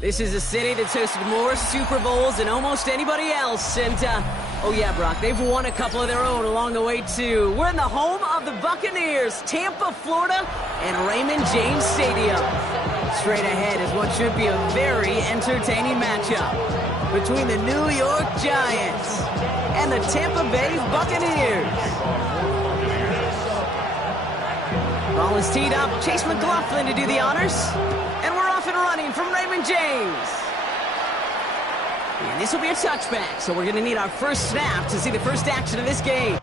This is a city that's hosted more Super Bowls than almost anybody else. And, oh yeah, Brock, they've won a couple of their own along the way, too. We're in the home of the Buccaneers, Tampa, Florida, and Raymond James Stadium. Straight ahead is what should be a very entertaining matchup between the New York Giants and the Tampa Bay Buccaneers. Ball is teed up. Chase McLaughlin to do the honors. And we're off and running from Raymond James. And this will be a touchback, so we're going to need our first snap to see the first action of this game.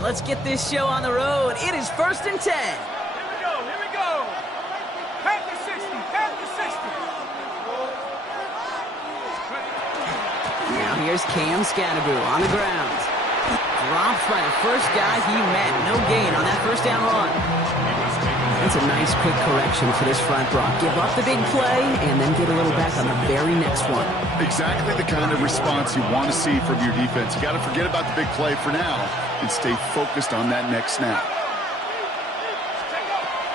Let's get this show on the road. It is 1st and 10. Here we go. Pack the 60, pack the 60. Now here's Cam Scatteroo on the ground. Dropped by the first guy he met. No gain on that first down run. That's a nice quick correction for this front, Brock. Give up the big play and then get a little back on the very next one. Exactly the kind of response you want to see from your defense. You got to forget about the big play for now and stay focused on that next snap.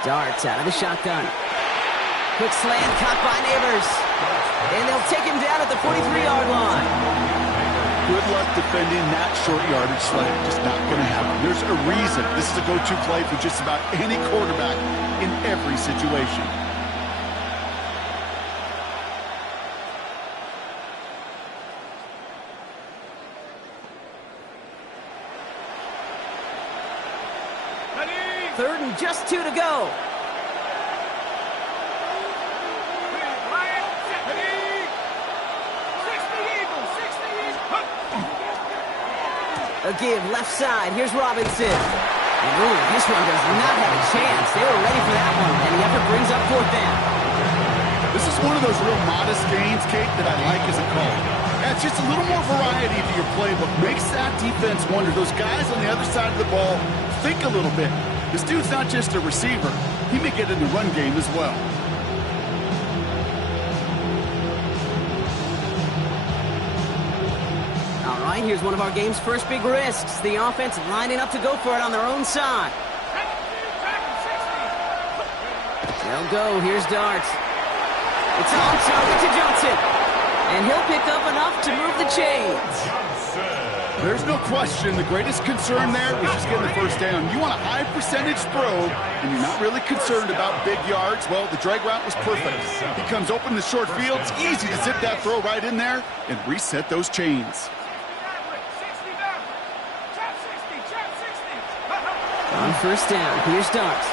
Darts out of the shotgun. Quick slant caught by Neighbors. And they'll take him down at the 43-yard line. Good luck defending that short yardage slant. Just not going to happen. There's a reason this is a go-to play for just about any quarterback in every situation. Ready? 3rd and just 2 to go. A give left side. Here's Robinson. And ooh, this one does not have a chance. They were ready for that one. And the effort brings up 4th down. This is one of those real modest gains, Kate, that I like as a call. Adds just a little more variety to your playbook. Makes that defense wonder. Those guys on the other side of the ball think a little bit. This dude's not just a receiver. He may get in the run game as well. Here's one of our game's first big risks. The offense lining up to go for it on their own side. They'll go. Here's Darts. It's on target to Johnson. And he'll pick up enough to move the chains. There's no question the greatest concern there was just getting the first down. You want a high percentage throw, and you're not really concerned about big yards. Well, the drag route was perfect. He comes open the short field. It's easy to zip that throw right in there and reset those chains. On first down, here's Darts.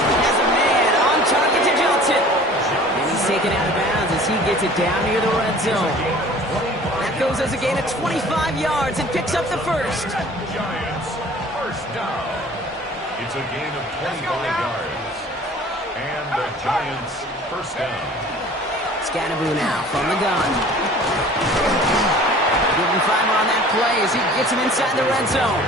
Has a man on target to Johnson. And he's taken out of bounds as he gets it down near the red zone. That goes as a gain of 25 yards and picks up the first. a gain of 25 yards. And the Giants first down. Scatterboo now from the gun. Giving Fiber on that play as he gets him inside the red zone.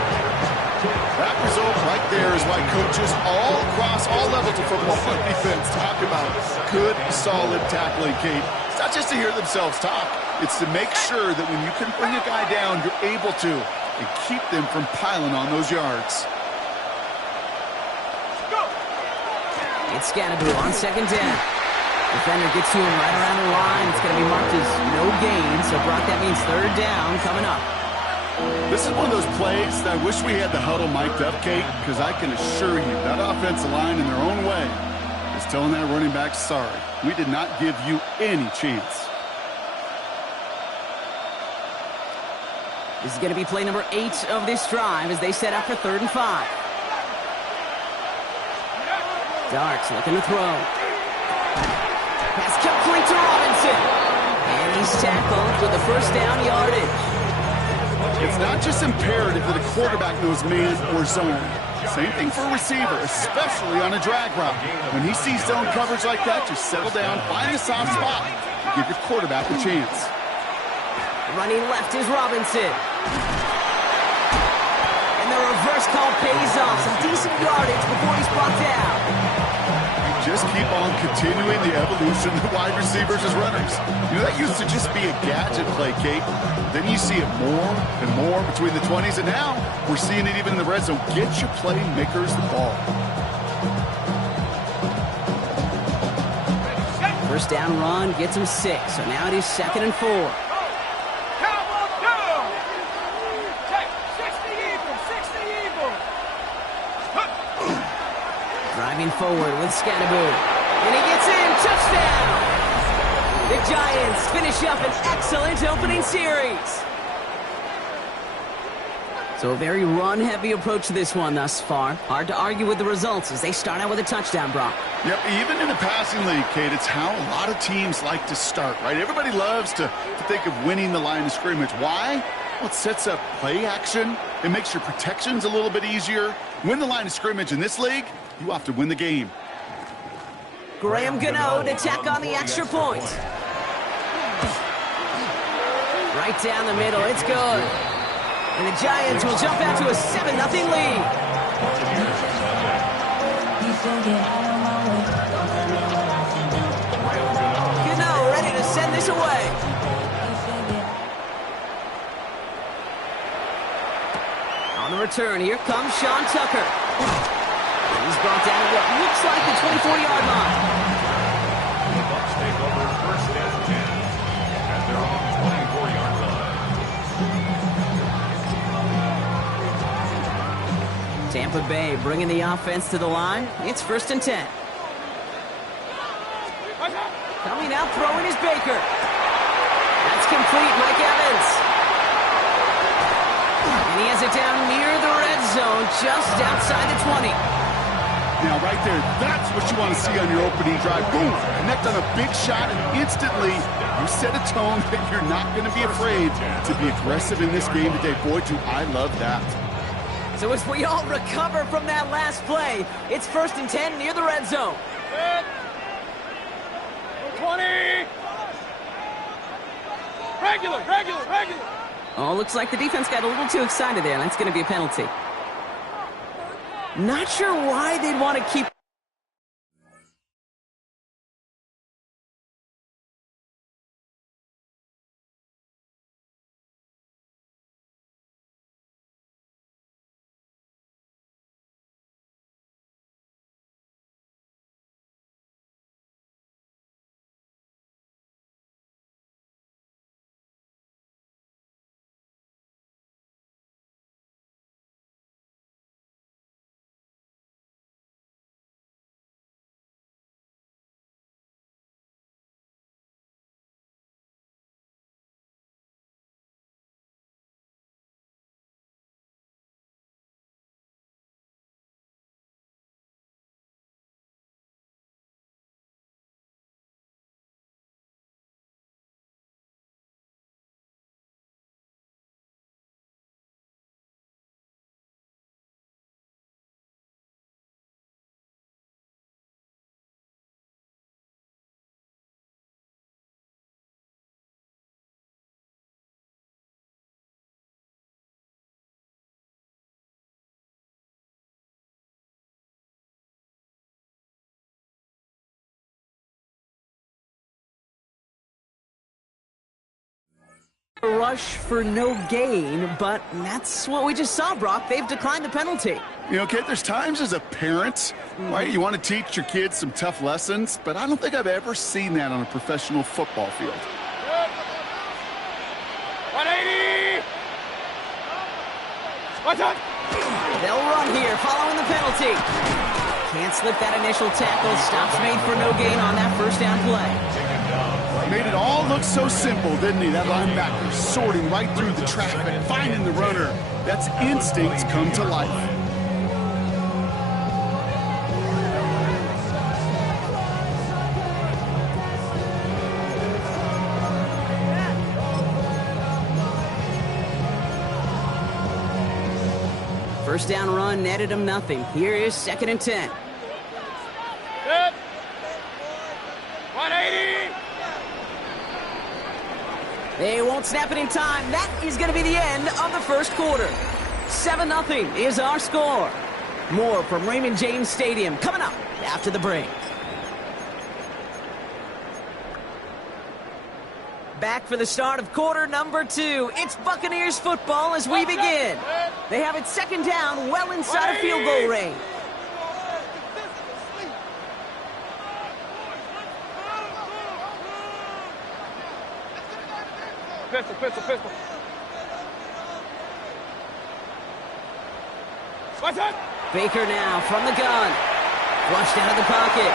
That result right there is why coaches all across all levels of football and defense talk about good, solid tackling, Kate. It's not just to hear themselves talk. It's to make sure that when you can bring a guy down, you're able to and keep them from piling on those yards. It's Scatterboo on second down. Defender gets to him right around the line. It's going to be marked as no gain. So, Brock, that means third down coming up. This is one of those plays that I wish we had the huddle mic'd up, Kate, because I can assure you that offensive line in their own way is telling that running back, sorry, we did not give you any chance. This is going to be play number 8 of this drive as they set up for 3rd and 5. Darks looking to throw. Pass complete to Robinson. And he's tackled for the first down yardage. It's not just imperative that a quarterback knows man or zone. Same thing for a receiver, especially on a drag route. When he sees zone coverage like that, just settle down, find a soft spot, and give your quarterback a chance. Running left is Robinson. And the reverse call pays off. Some decent yardage before he's brought down. Just keep on continuing the evolution of wide receivers as runners. You know, that used to just be a gadget play, Kate. Then you see it more and more between the 20s, and now we're seeing it even in the red zone. Get your playmakers the ball. First down run gets him 6, so now it is 2nd and 4. Driving forward with Scatterboo. And he gets in. Touchdown! The Giants finish up an excellent opening series. So a very run-heavy approach to this one thus far. Hard to argue with the results as they start out with a touchdown, Brock. Yep, even in a passing league, Kate, it's how a lot of teams like to start, right? Everybody loves to think of winning the line of scrimmage. Why? Well, it sets up play action. It makes your protections a little bit easier. Win the line of scrimmage in this league, you have to win the game. Graham Gano to tack on the extra point. Right down the middle, it's good. And the Giants will jump out to a 7-0 lead. Gano ready to send this away. On the return, here comes Sean Tucker. He's brought down at what looks like the 24-yard line. The Bucs take over first and 10 at their own 24-yard line. Tampa Bay bringing the offense to the line. It's 1st and 10. Coming out, throwing is Baker. That's complete, Mike Evans. And he has it down near the red zone, just outside the 20. Now, right there, that's what you want to see on your opening drive. Boom! Connect on a big shot, and instantly you set a tone that you're not going to be afraid to be aggressive in this game today. Boy, do I love that. So as we all recover from that last play, it's 1st and 10 near the red zone. 20! Regular! Oh, looks like the defense got a little too excited there. That's going to be a penalty. Not sure why they'd want to keep A rush for no gain, but that's what we just saw, Brock. They've declined the penalty. You know, Kate, there's times as a parent, right, you want to teach your kids some tough lessons, but I don't think I've ever seen that on a professional football field. 180! What's up? They'll run here following the penalty. Can't slip that initial tackle. Stops made for no gain on that first down play. Made it all look so simple, didn't he? That linebacker sorting right through the traffic, finding the runner. That's instincts come to life. First down run netted him nothing. Here is 2nd and 10. Good. 180! They won't snap it in time. That is going to be the end of the first quarter. 7-0 is our score. More from Raymond James Stadium coming up after the break. Back for the start of quarter number 2. It's Buccaneers football as we begin. They have it 2nd down, well inside of field goal range. Pistol. What's up? Baker now from the gun. Flushed out of the pocket.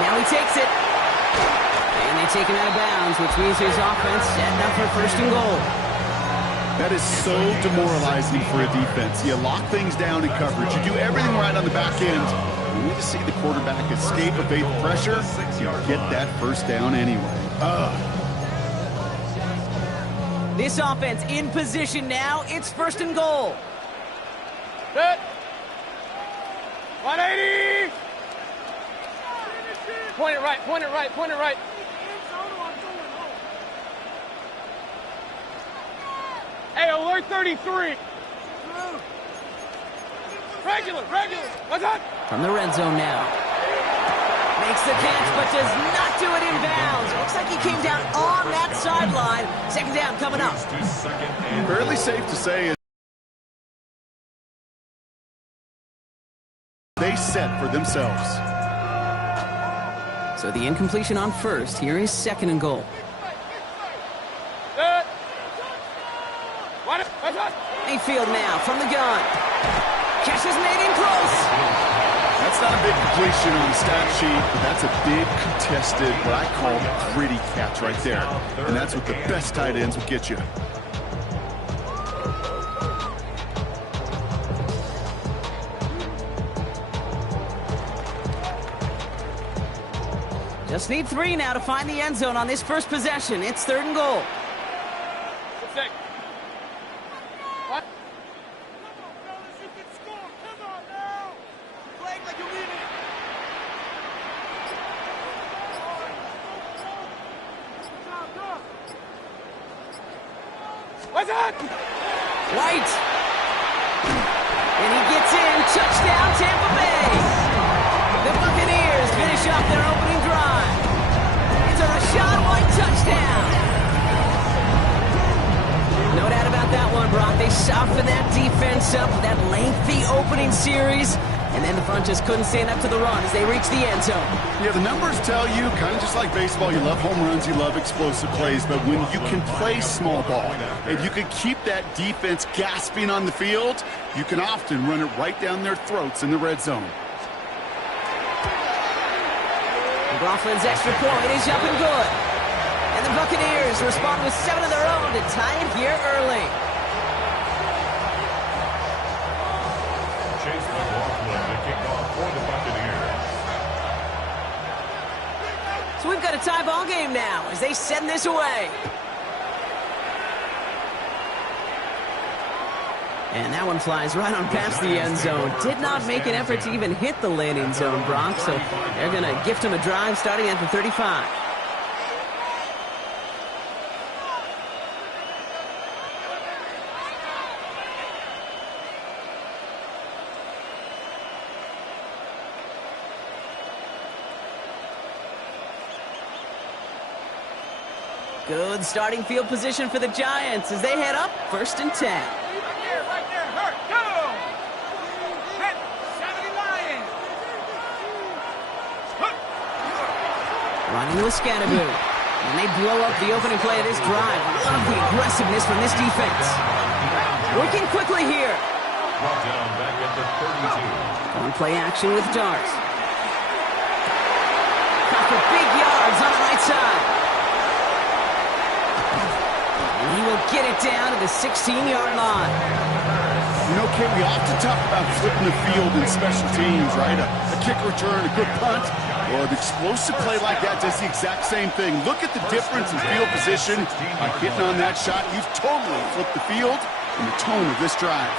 Now he takes it. And they take him out of bounds, which means his offense setting up for 1st and goal. That is so demoralizing for a defense. You lock things down in coverage. You do everything right on the back end. You need to see the quarterback escape, evade the pressure, and get that first down anyway. This offense in position now. It's 1st and goal. Good. 180! Point it right. Hey, alert 33. Regular. What's up? From the red zone now. Makes the catch, but does not do it in bounds. Looks like he came down on that sideline. 2nd down coming up. Fairly safe to say they set for themselves. So the incompletion on 1st. Here is 2nd and goal. Good. What's up? Mayfield now from the gun. Catch is made in close. That's not a big completion on the stat sheet, but that's a big contested, what I call gritty catch right there. And that's what the best tight ends will get you. Just need 3 now to find the end zone on this first possession. It's 3rd and goal. What? What's up? White. And he gets in. Touchdown, Tampa Bay. The Buccaneers finish off their opening drive. It's a Rachaad White touchdown. No doubt about that one, Brock. They softened that defense up with that lengthy opening series. And then the front just couldn't stand up to the run as they reached the end zone. Yeah, the numbers tell you, kind of just like baseball, you love home runs, you love explosive plays, but when you can play small ball, and you can keep that defense gasping on the field, you can often run it right down their throats in the red zone. McLaughlin's extra point is up and good. And the Buccaneers respond with 7 of their own to tie it here early. Chase McLaughlin, the kickoff for the Buccaneers. So we've got a tie ball game now as they send this away. And that one flies right on past the end zone. Did not make an effort to even hit the landing zone, Brock. So they're going to gift him a drive starting at the 35. Good starting field position for the Giants as they head up 1st and 10. Right there, hurt, go! Hit, 70 Lions! Running with Scatterboo. And they blow up the opening play of this drive. Love the aggressiveness from this defense. Working quickly here. Brought down back at the 32. On play action with Darts. Got for big yards on the right side. And he will get it down to the 16-yard line. You know, Kate, we often talk about flipping the field in special teams, right? A kick return, a good punt, or an explosive play like that does the exact same thing. Look at the difference in field position. By hitting on that shot, you've totally flipped the field and the tone of this drive.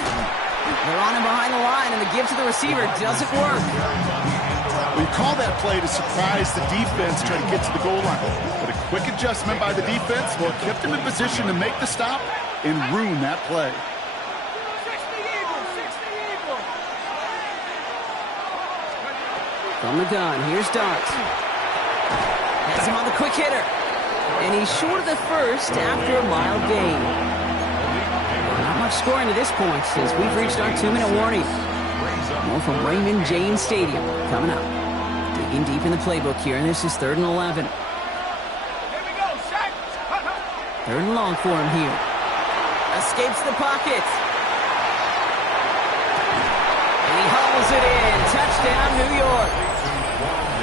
They're on him behind the line, and the give to the receiver doesn't work. We call that play to surprise the defense, try to get to the goal line. But a quick adjustment by the defense, well, kept him in position to make the stop and ruin that play. 60 Eagles, 60 Eagles! From the gun, here's Darts. Has him on the quick hitter. And he's short of the first after a mild gain. Not much scoring to this point since we've reached our 2-minute warning. More from Raymond James Stadium coming up. Digging deep in the playbook here, and this is 3rd and 11. Here we go, sack! 3rd and long for him here. Escapes the pocket. And he hauls it in. Touchdown, New York.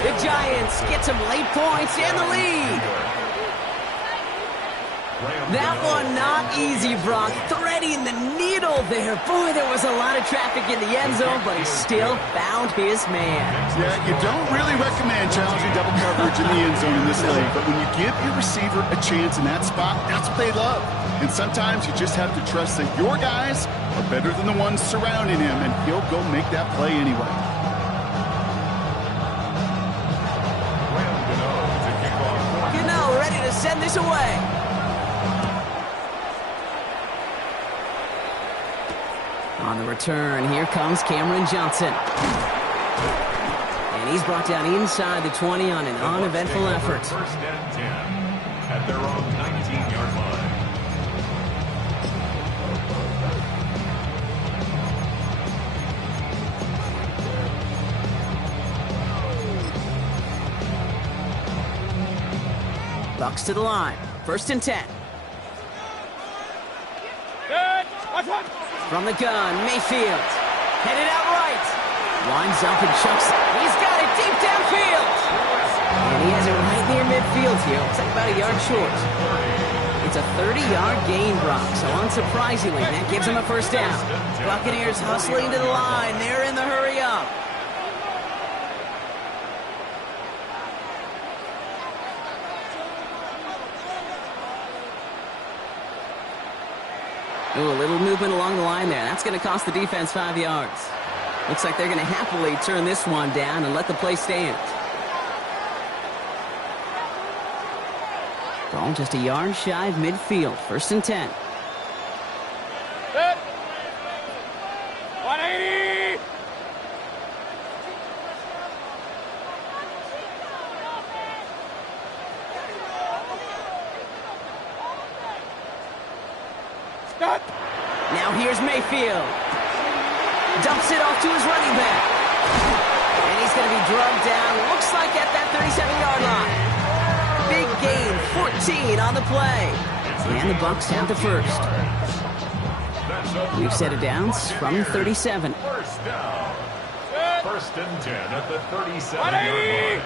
The Giants get some late points and the lead. That one not easy, Brock. Threading the needle there. Boy, there was a lot of traffic in the end zone, but he still found his man. Yeah, you don't really recommend challenging double coverage in the end zone in this league, but when you give your receiver a chance in that spot, that's what they love. And sometimes you just have to trust that your guys are better than the ones surrounding him, and he'll go make that play anyway. Gano ready to send this away. On the return, here comes Cameron Johnson. And he's brought down inside the 20 on an uneventful effort. 1st and 10 at their own 19-yard line. Bucks to the line. 1st and 10. Good! Watch one! From the gun, Mayfield. Headed out right. Winds up and chucks. He's got it deep downfield. And he has it right near midfield here. Looks like about a yard short. It's a 30-yard gain, Brock. So unsurprisingly, that gives him a 1st down. Buccaneers hustling to the line. They're in the hurry up. Ooh, a little movement along the line there. That's going to cost the defense 5 yards. Looks like they're going to happily turn this one down and let the play stand. Ball just a yard shy of midfield. 1st and 10. Good! 180! Stop! Now here's Mayfield. Dumps it off to his running back. And he's going to be drugged down, looks like at that 37-yard line. Big gain, 14 on the play. And the Bucks have the 1st. We've set it down from 37. 1st down. 1st and 10 at the 37-yard line.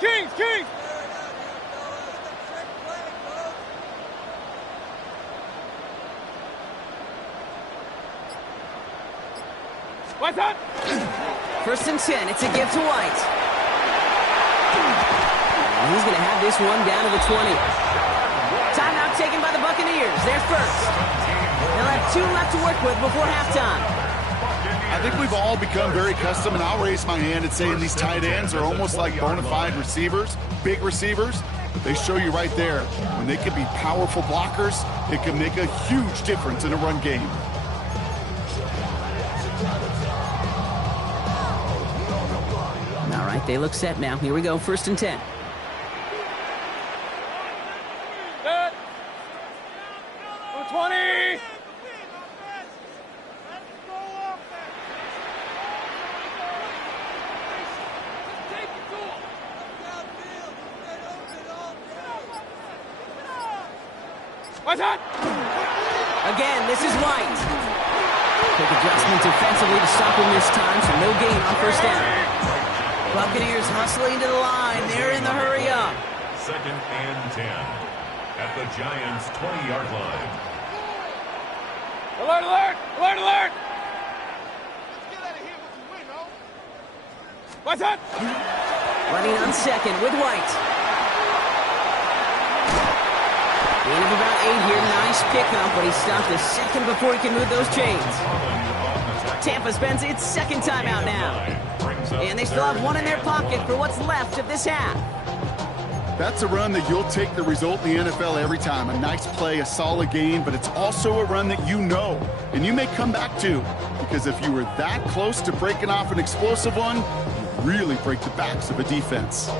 Kings! What's up? 1st and 10. It's a give to White. And he's going to have this one down to the 20. Timeout taken by the Buccaneers. They're 1st. They'll have 2 left to work with before halftime. I think we've all become very accustomed, and I'll raise my hand and say these tight ends are almost like bona fide receivers, big receivers. But they show you right there, when they can be powerful blockers, it can make a huge difference in a run game. They look set now. Here we go, 1st and 10. Set. 20. What's that? Again, this is White. Quick adjustment defensively to stop him this time, so no gain on 1st down. Buccaneers hustling to the line. They're in the hurry up. 2nd and 10 at the Giants' 20-yard line. Alert, alert! Alert, alert! Let's get out of here with the win, no? What's that? Running on 2nd with White. Gain of about 8 here. Nice pickup, but he stopped a second before he can move those chains. Tampa spends its 2nd timeout now. And they still have one in their pocket for what's left of this half. That's a run that you'll take the result in the NFL every time. A nice play, a solid gain, but it's also a run that you know, and you may come back to. Because if you were that close to breaking off an explosive one, you really break the backs of a defense.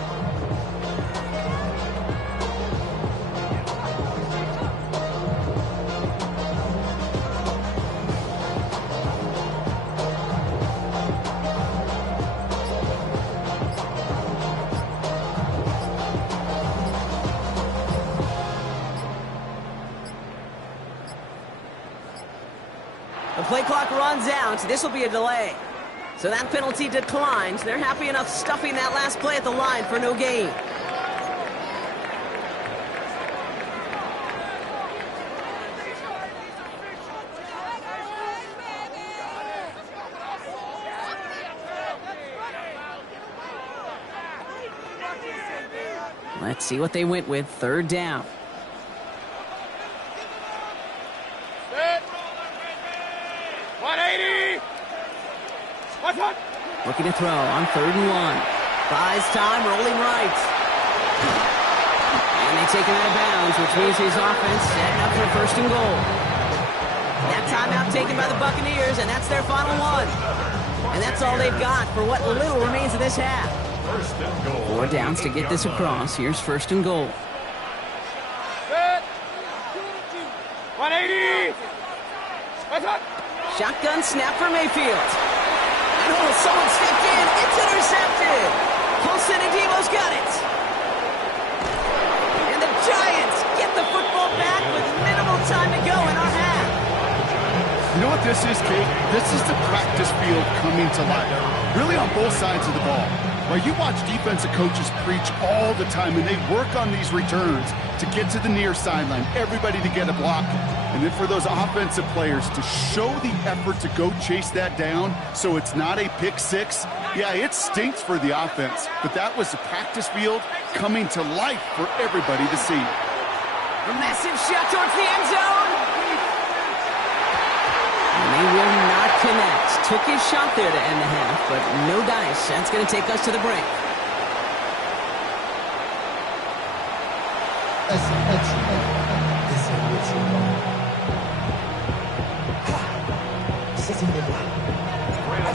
The play clock runs out. This will be a delay. So that penalty declines. They're happy enough stuffing that last play at the line for no gain. Let's see what they went with. 3rd down. Set. 180. What's that? Looking to throw on 3rd and 1. Buys time, rolling right. And they take him out of bounds, which means his offense setting up for 1st and goal. That timeout taken by the Buccaneers, and that's their final one. And that's all they've got for what little remains of this half. 4 downs to get this across. Here's 1st and goal. Set. 180. What's that? Shotgun snap for Mayfield. And oh, someone stepped in. It's intercepted. Colson and Devo's got it. And the Giants get the football back with minimal time to go in our half. You know what this is, Kate? This is the practice field coming to life. Really on both sides of the ball. Right, you watch defensive coaches preach all the time, and they work on these returns to get to the near sideline, everybody to get a block. And then for those offensive players to show the effort to go chase that down so it's not a pick six, yeah, it stinks for the offense. But that was the practice field coming to life for everybody to see. A massive shot towards the end zone. And they will not connect. Took his shot there to end the half, but no dice. That's going to take us to the break.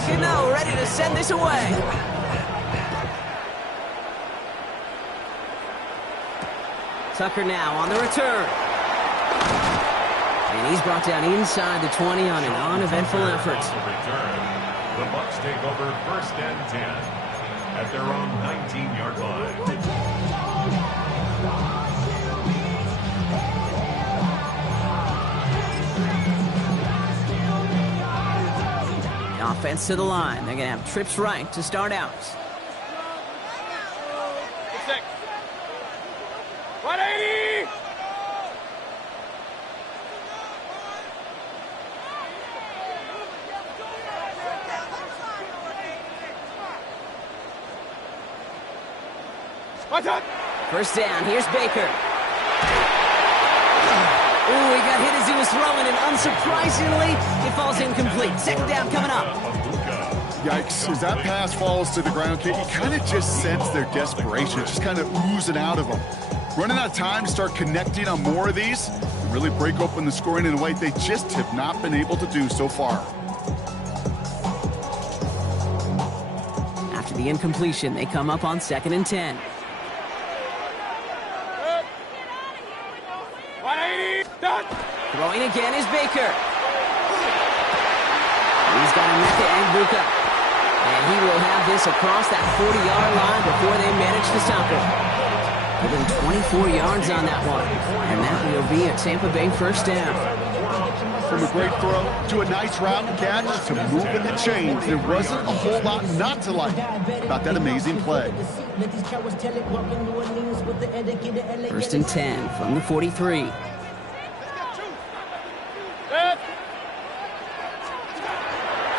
Cano ready to send this away. Tucker now on the return. And he's brought down inside the 20 on an uneventful effort. The Bucs take over 1st and 10 at their own 19-yard line. Offense to the line. They're going to have trips right to start out. 180. What's up? 1st down. Here's Baker. Ooh, he got hit as he was throwing, and unsurprisingly, it falls incomplete. 2nd down coming up. Yikes, as that pass falls to the ground, Kate, you kind of just sense their desperation, just kind of oozing out of them. Running out of time to start connecting on more of these and really break open the scoring in a way they just have not been able to do so far. After the the incompletion. They come up on 2nd and 10. Throwing again is Baker. He's got Emeka Egbuka. And he will have this across that 40-yard line before they manage to stop him. Within 24 yards on that one. And that will be a Tampa Bay first down. From a great throw to a nice route and catch to moving the chains, there wasn't a whole lot not to like about that amazing play. 1st and 10 from the 43.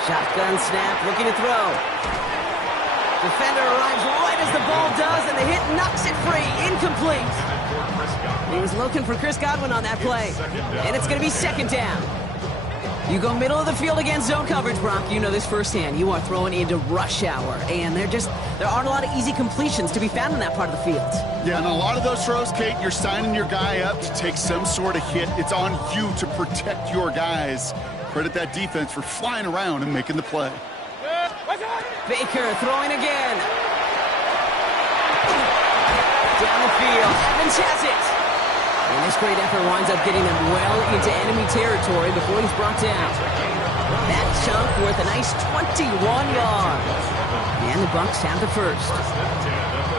Shotgun snap, looking to throw. Defender arrives right as the ball does, and the hit knocks it free. Incomplete. He was looking for Chris Godwin on that play. And it's going to be 2nd down. You go middle of the field against zone coverage, Brock. You know this firsthand. You are throwing into rush hour, and there aren't a lot of easy completions to be found in that part of the field. Yeah, and a lot of those throws, Kate, you're signing your guy up to take some sort of hit. It's on you to protect your guys. Credit that defense for flying around and making the play. Baker throwing again. Down the field. Evans has it. And this great effort winds up getting them well into enemy territory before he's brought down. That chunk worth a nice 21 yards. And the Bucs have the first.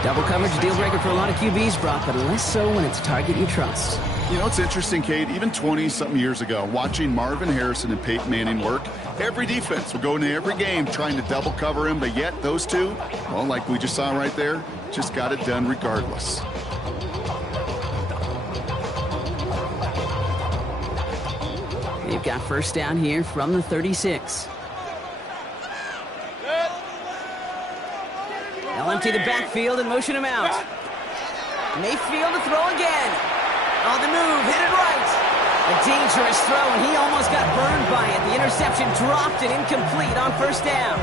Double coverage deal breaker for a lot of QBs, Brock, but less so when it's a target you trust. You know, it's interesting, Kate, even 20-something years ago, watching Marvin Harrison and Peyton Manning work, every defense would go into every game trying to double cover him, but yet those two, well, like we just saw right there, just got it done regardless. They've got first down here from the 36. They'll empty the backfield and motion him out. Mayfield to throw again. On the move, headed right. A dangerous throw, and he almost got burned by it. The interception dropped and incomplete on first down.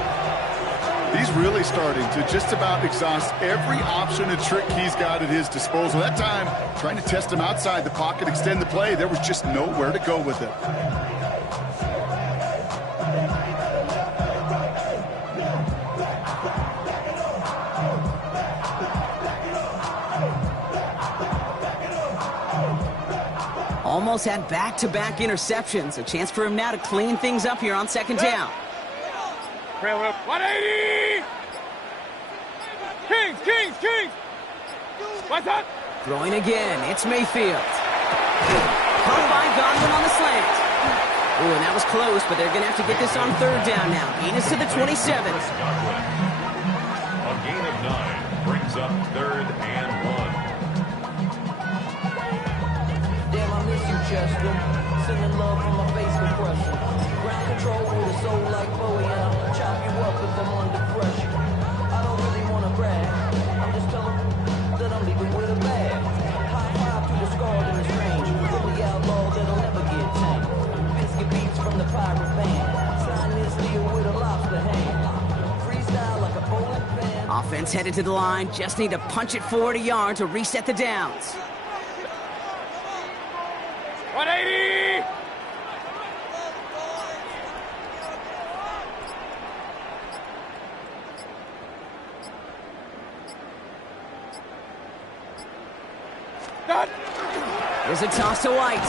He's really starting to just about exhaust every option and trick he's got at his disposal. That time, trying to test him outside the pocket, extend the play, there was just nowhere to go with it. Almost had back-to-back interceptions. A chance for him now to clean things up here on 2nd down. 180! Kings! What's up? Throwing again, it's Mayfield. Caught by Godwin on the slant. Ooh, and that was close, but they're going to have to get this on 3rd down now. Gain is to the 27. A gain of 9 brings up 3rd and 1. Damn, I miss you, Chester. Sending love from my face compression. Ground control with a soul like Bowie, and I'll chop you up if I'm under pressure. I don't really want to brag. I'm just telling you that I'm leaving with a bag. High five to the scarred in the strange. From the outlaw that'll never get tamed. Biscuit beats from the pirate band. Sign this deal with a lobster hand. Freestyle like a bowling fan. Offense headed to the line. Just need to punch it forward a yard to reset the downs. 180! There's a toss to White.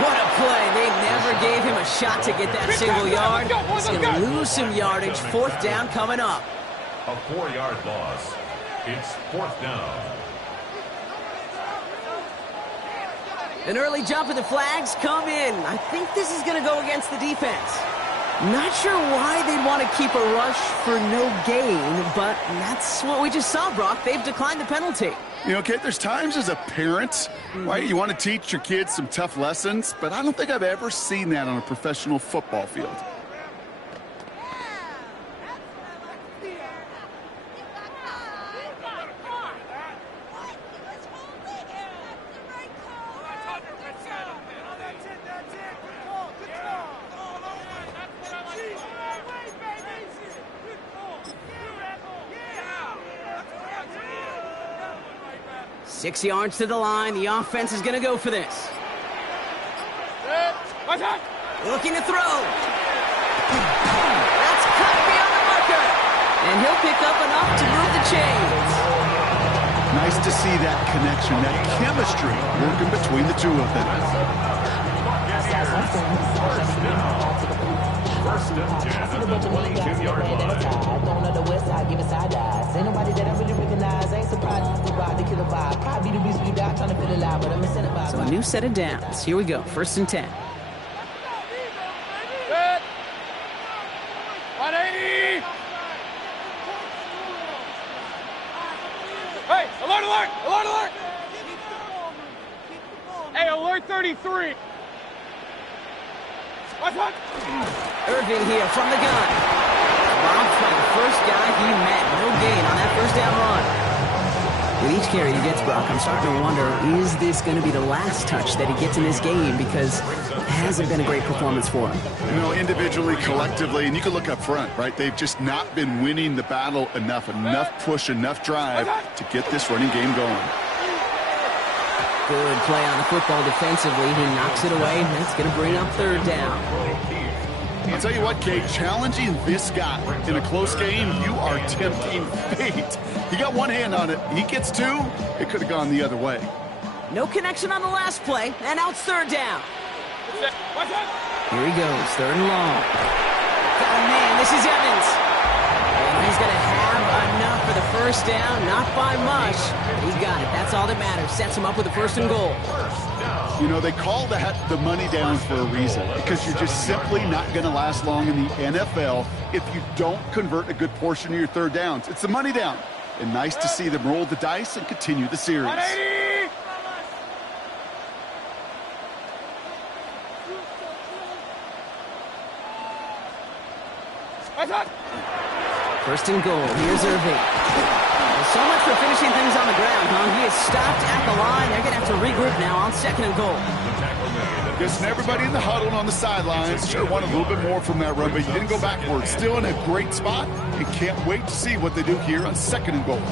What a play. They never gave him a shot to get that single yard. He's going to lose some yardage. 4th down coming up. A 4-yard loss. It's 4th down. An early jump and the flags come in. I think this is going to go against the defense. Not sure why they'd want to keep a rush for no gain, but that's what we just saw, Brock. They've declined the penalty. You know, Kate, there's times as a parent, right, you want to teach your kids some tough lessons, but I don't think I've ever seen that on a professional football field. Six yards to the line. The offense is going to go for this. Looking to throw. That's cut beyond the marker. And he'll pick up enough to move the chains. Nice to see that connection, that chemistry working between the two of them. First and 10 at the 22-yard line. Going to the west side, giving side eyes. Ain't nobody that I really recognize. Ain't surprised to ride the killer vibe. Probably the reason you die trying to feel alive, but I'm incentivized. So a new set of downs. Here we go. First and 10. Good. 180. Hey, alert, alert, alert, alert. Hey, alert 33. What's up? Irving here from the gun. Rob's by the first guy he met. No gain on that first down run. With each carry he gets, Brock, I'm starting to wonder, is this going to be the last touch that he gets in this game? Because it hasn't been a great performance for him. You know, individually, collectively, and you can look up front, right? They've just not been winning the battle enough push, enough drive to get this running game going. Good play on the football defensively. He knocks it away, and that's going to bring up third down. I'll tell you what, Kate, challenging this guy in a close game, you are tempting fate. He got one hand on it. He gets two. It could have gone the other way. No connection on the last play, and now it's third down. What's up? Here he goes, third and long. Got a man, this is Evans. And he's going to have enough for the first down, not by much. He got it, that's all that matters. Sets him up with a first and goal. You know, they call that the money down for a reason, because you're just simply not going to last long in the NFL if you don't convert a good portion of your third downs. It's the money down. And nice to see them roll the dice and continue the series. 180. What's up? First and goal, here's Irving. Well, so much for finishing things on the ground, huh? He is stopped at the line. They're going to have to regroup now on second and goal. Guessing everybody in the huddle and on the sidelines should have won a little bit more from that run, but he didn't go backwards. Still in a great spot, and can't wait to see what they do here on second and goal.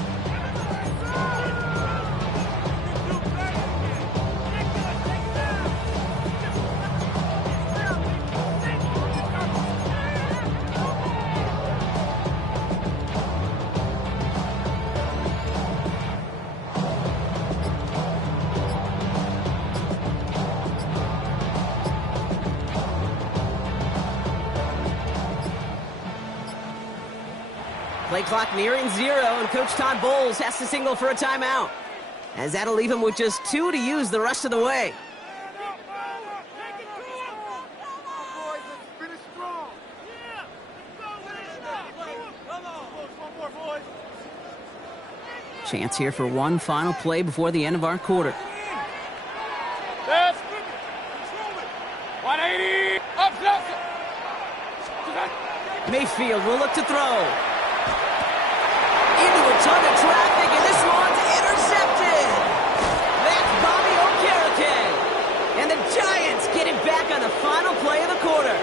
Play clock nearing 0, and Coach Todd Bowles has to signal for a timeout, as that'll leave him with just 2 to use the rest of the way. Chance here for one final play before the end of our quarter. 180. Up, up. Mayfield will look to throw. Into a ton of traffic, and this one's intercepted. That's Bobby Okereke. And the Giants get it back on the final play of the quarter.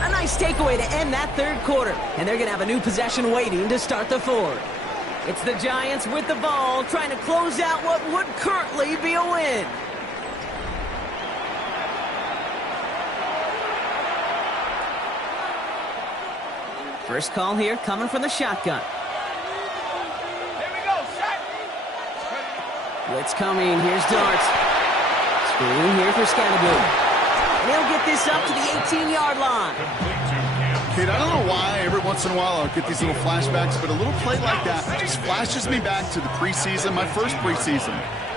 A nice takeaway to end that third quarter. And they're going to have a new possession waiting to start the fourth. It's the Giants with the ball, trying to close out what would currently be a win. First call here coming from the shotgun. Here we go, shot. Blitz coming. Here's Darts. Screen here for Scannaboo. And he'll get this up to the 18-yard line. Kate, I don't know why every once in a while I'll get these little flashbacks, but a little play like that just flashes me back to the preseason, my first preseason.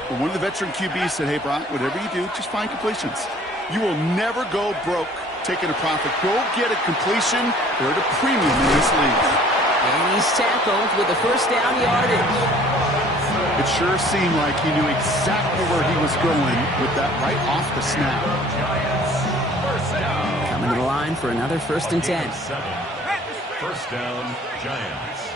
But one of the veteran QBs said, hey, Brock, whatever you do, just find completions. You will never go broke taking a profit. Go get a completion. They're at a premium in this league. And he's tackled with the first down yardage. It sure seemed like he knew exactly where he was going with that right off the snap. Coming to the line for another first and 10. First down, Giants.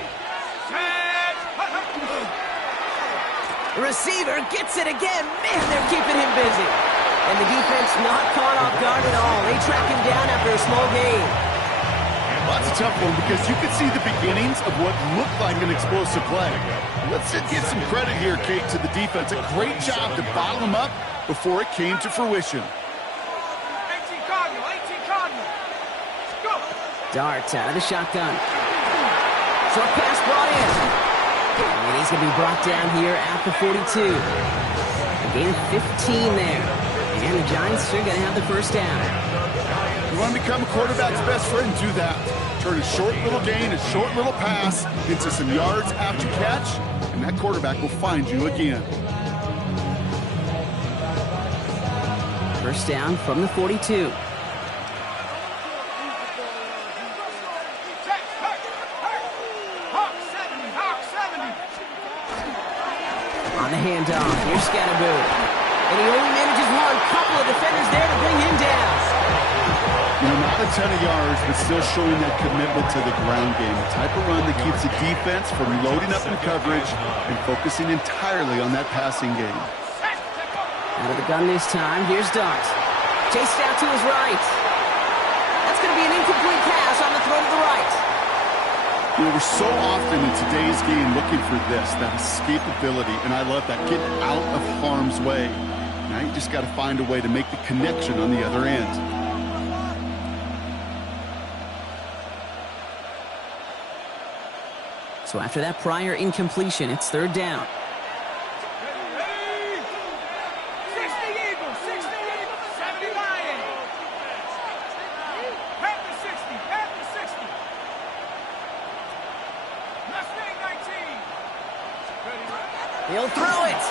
The receiver gets it again. Man, they're keeping him busy. And the defense not caught off guard at all. They track him down after a small gain. Well, that's a tough one because you could see the beginnings of what looked like an explosive play. Let's give some credit here, Kate, to the defense. A great job to bottle him up before it came to fruition. Dart out of the shotgun. Short pass brought in. And he's going to be brought down here at the 42. A gain of 15 there. And the Giants are going to have the first down. You want to become a quarterback's best friend? Do that. Turn a short little gain, a short little pass into some yards after catch, and that quarterback will find you again. First down from the 42. On the handoff, here's Scatterboo. And he only manages one. Couple of defenders there to bring him down. You know, not a ton of yards, but still showing that commitment to the ground game. The type of run that keeps the defense from loading up in coverage and focusing entirely on that passing game. Out of the gun this time, here's Dart. Chased out to his right. That's going to be an incomplete pass on the throw to the right. You know, we're so often in today's game looking for this, that escapability, and I love that. Get out of harm's way. Now you just got to find a way to make the connection on the other end. So after that prior incompletion, it's third down. 60 Eagles, 70 Lions. Panther 60, Panther 60. Mustang 19. He'll throw it.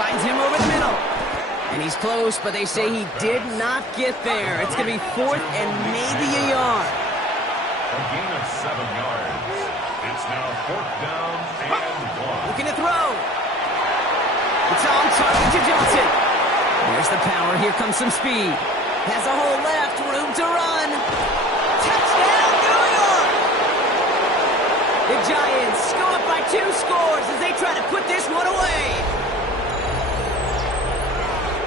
Finds him over the middle. And he's close, but they say he did not get there. It's going to be fourth and maybe a yard. A gain of 7 yards. It's now fourth down and 1. Looking to throw. It's on target to Johnson. There's the power. Here comes some speed. Has a hole left. Room to run. Touchdown, New York! The Giants go up by 2 scores as they try to put this one away.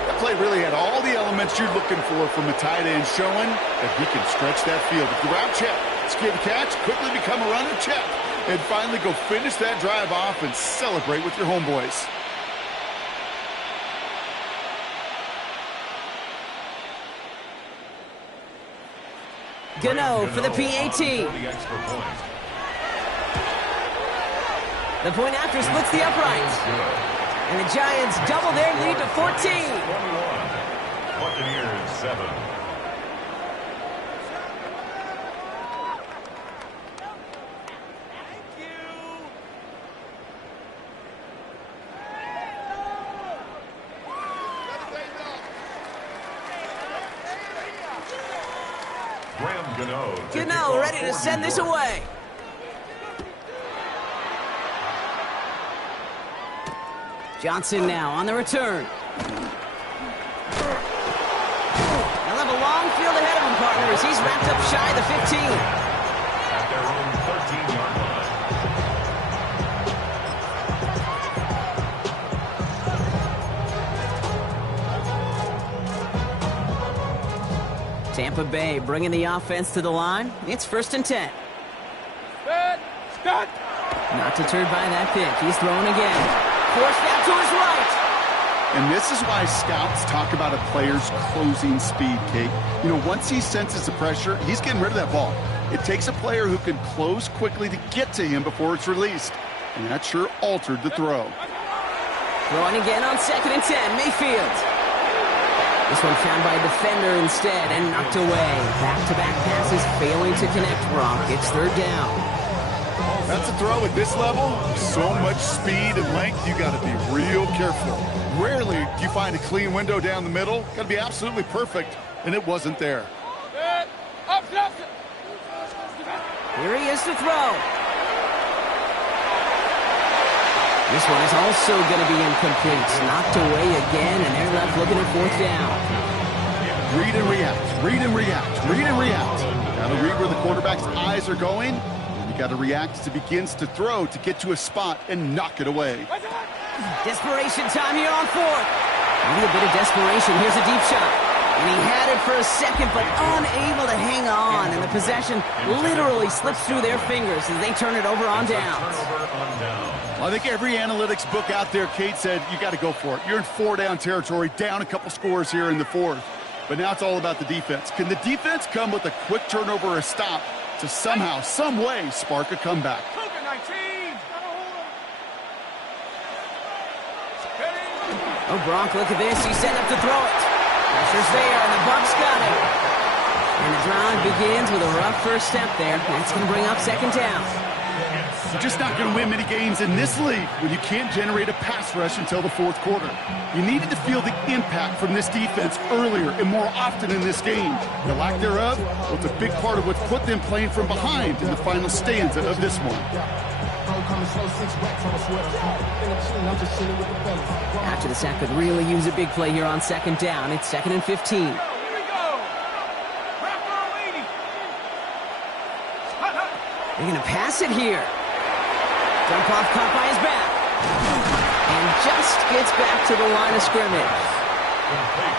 That play really had all the elements you're looking for from a tight end, showing that he can stretch that field. With the route check, secure the catch, quickly become a runner check, and finally go finish that drive off and celebrate with your homeboys. Gano for the PAT. The point after splits the uprights. And the Giants double their lead to 14. 21. Buccaneers 7. Gano ready to send this away. Johnson now on the return. They'll have a long field ahead of him, partners. He's wrapped up shy of the 15. At their own 13-yard line. Tampa Bay bringing the offense to the line. It's first and 10. Not deterred by that pick. He's throwing again. Forced out to his right. And this is why scouts talk about a player's closing speed, Kate. You know, once he senses the pressure, he's getting rid of that ball. It takes a player who can close quickly to get to him before it's released. And that sure altered the throw. Throwing again on second and 10. Mayfield. This one found by a defender instead and knocked away. Back-to-back passes failing to connect, Brock. It's third down. That's a throw at this level. So much speed and length, you got to be real careful. Rarely do you find a clean window down the middle. Got to be absolutely perfect, and it wasn't there. Here he is to throw. This one is also going to be incomplete. Knocked away again, and they're left looking at fourth down. Read and react, read and react, read and react. Got to read where the quarterback's eyes are going. You got to react as it begins to throw to get to a spot and knock it away. Desperation time here on fourth. Maybe a bit of desperation. Here's a deep shot. And he had it for a second, but unable to hang on. And the possession literally slips through their fingers as they turn it over on downs. Well, I think every analytics book out there, Kate, said you got to go for it. You're in 4-down territory, down a couple scores here in the fourth. But now it's all about the defense. Can the defense come with a quick turnover or a stop to somehow, some way, spark a comeback? Oh, Gronk, look at this. He's setting up to throw it. Pressure's there, and the Bucs got it. And the drive begins with a rough first step there. That's going to bring up second down. You're just not going to win many games in this league when you can't generate a pass rush until the fourth quarter. You needed to feel the impact from this defense earlier and more often in this game. The lack thereof, well, it's a big part of what's put them playing from behind in the final stanza of this one. After the sack could really use a big play here on second down. It's 2nd and 15. They're going to pass it here. Dump off caught by his back. And just gets back to the line of scrimmage.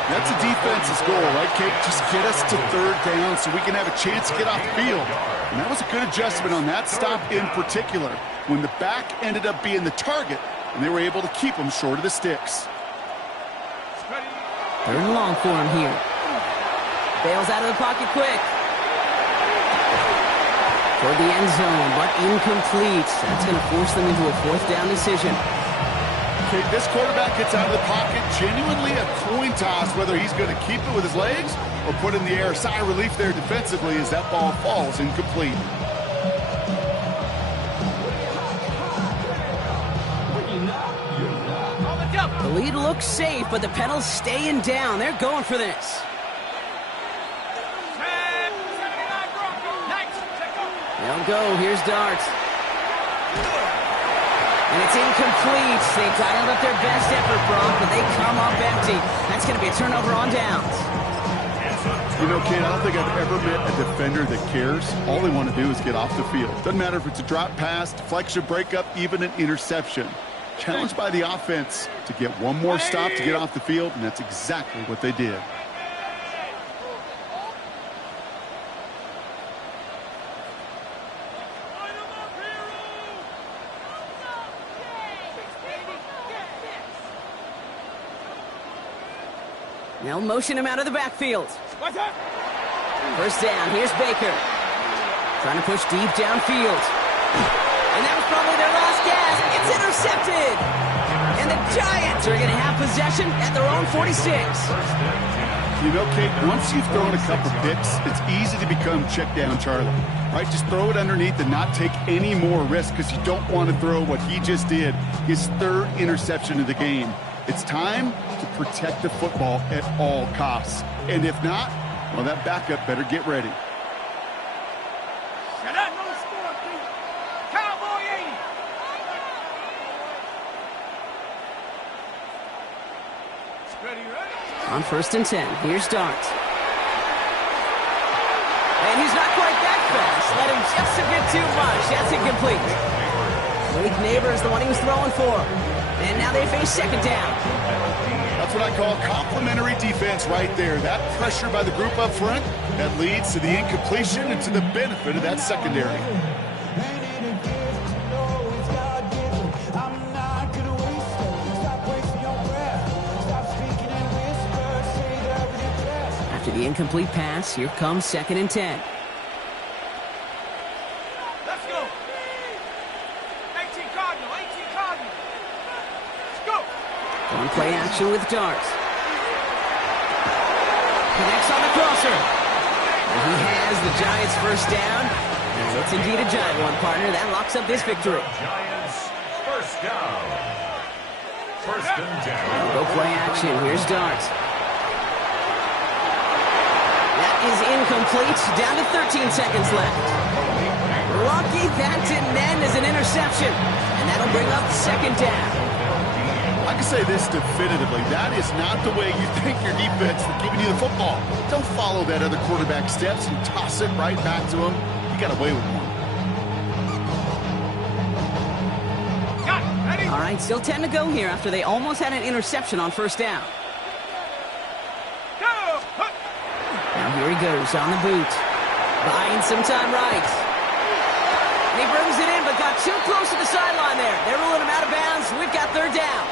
That's a defense's goal, right, Kate? Just get us to third down so we can have a chance to get off the field. And that was a good adjustment on that stop in particular, when the back ended up being the target, and they were able to keep him short of the sticks. Third and long for him here. Bails out of the pocket quick. Toward the end zone, but incomplete. That's going to force them into a fourth down decision. Okay, this quarterback gets out of the pocket, genuinely a coin toss whether he's going to keep it with his legs or put in the air. Sigh of relief there defensively as that ball falls incomplete. The lead looks safe, but the pedals staying down. They're going for this. They'll go. Here's Darts. And it's incomplete. They dialed up their best effort, Brock, but they come up empty. That's going to be a turnover on downs. You know, Kate, I don't think I've ever met a defender that cares. All they want to do is get off the field. Doesn't matter if it's a drop pass, deflection, breakup, even an interception. Challenged by the offense to get one more stop to get off the field, and that's exactly what they did. They'll motion him out of the backfield. First down, here's Baker. Trying to push deep downfield. And that was probably their last gasp. It's intercepted. And the Giants are going to have possession at their own 46. You know, Kate, once you've thrown a couple picks, it's easy to become check down Charlie. Right? Just throw it underneath and not take any more risk because you don't want to throw what he just did, his third interception of the game. It's time to protect the football at all costs. And if not, well, that backup better get ready. Shut up! No score, please. Cowboy 80. Ready, ready? On 1st and 10, here's Darts. And he's not quite that fast. Let him just a bit too much. That's incomplete. Blake Neighbors, the one he was throwing for. And now they face second down. That's what I call complimentary defense right there. That pressure by the group up front, that leads to the incompletion and to the benefit of that secondary. After the incomplete pass, here comes 2nd and 10. Let's go. 18 Cardinal, 18 Cardinal. Let's go. On play action with Darts. Connects on the crosser. And he has the Giants first down. And it's indeed a giant one, partner. That locks up this victory. Giants first down. First and 10. Go play action. Here's Darts. That is incomplete. Down to 13 seconds left. Lucky that didn't end as an interception. And that'll bring up second down. I can say this definitively. That is not the way you think your defense is giving you the football. Don't follow that other quarterback steps and toss it right back to him. You got away with one. Got it. Ready? All right, still 10 to go here after they almost had an interception on first down. Go. Now here he goes on the boot. Buying some time right. And he brings it in, but got too close to the sideline there. They're ruling him out of bounds. We've got third down.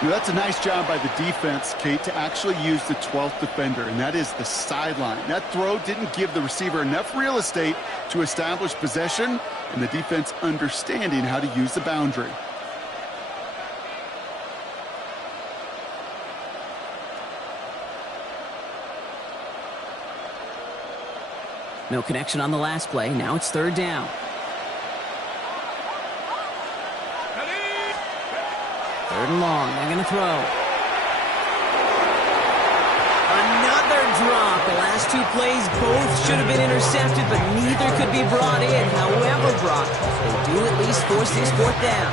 You know, that's a nice job by the defense, Kate, to actually use the 12th defender, and that is the sideline. That throw didn't give the receiver enough real estate to establish possession, and the defense understanding how to use the boundary. No connection on the last play. Now it's third down. Third and long. They're going to throw. Another drop. The last two plays both should have been intercepted, but neither could be brought in. However, Brock, they do at least force this fourth down.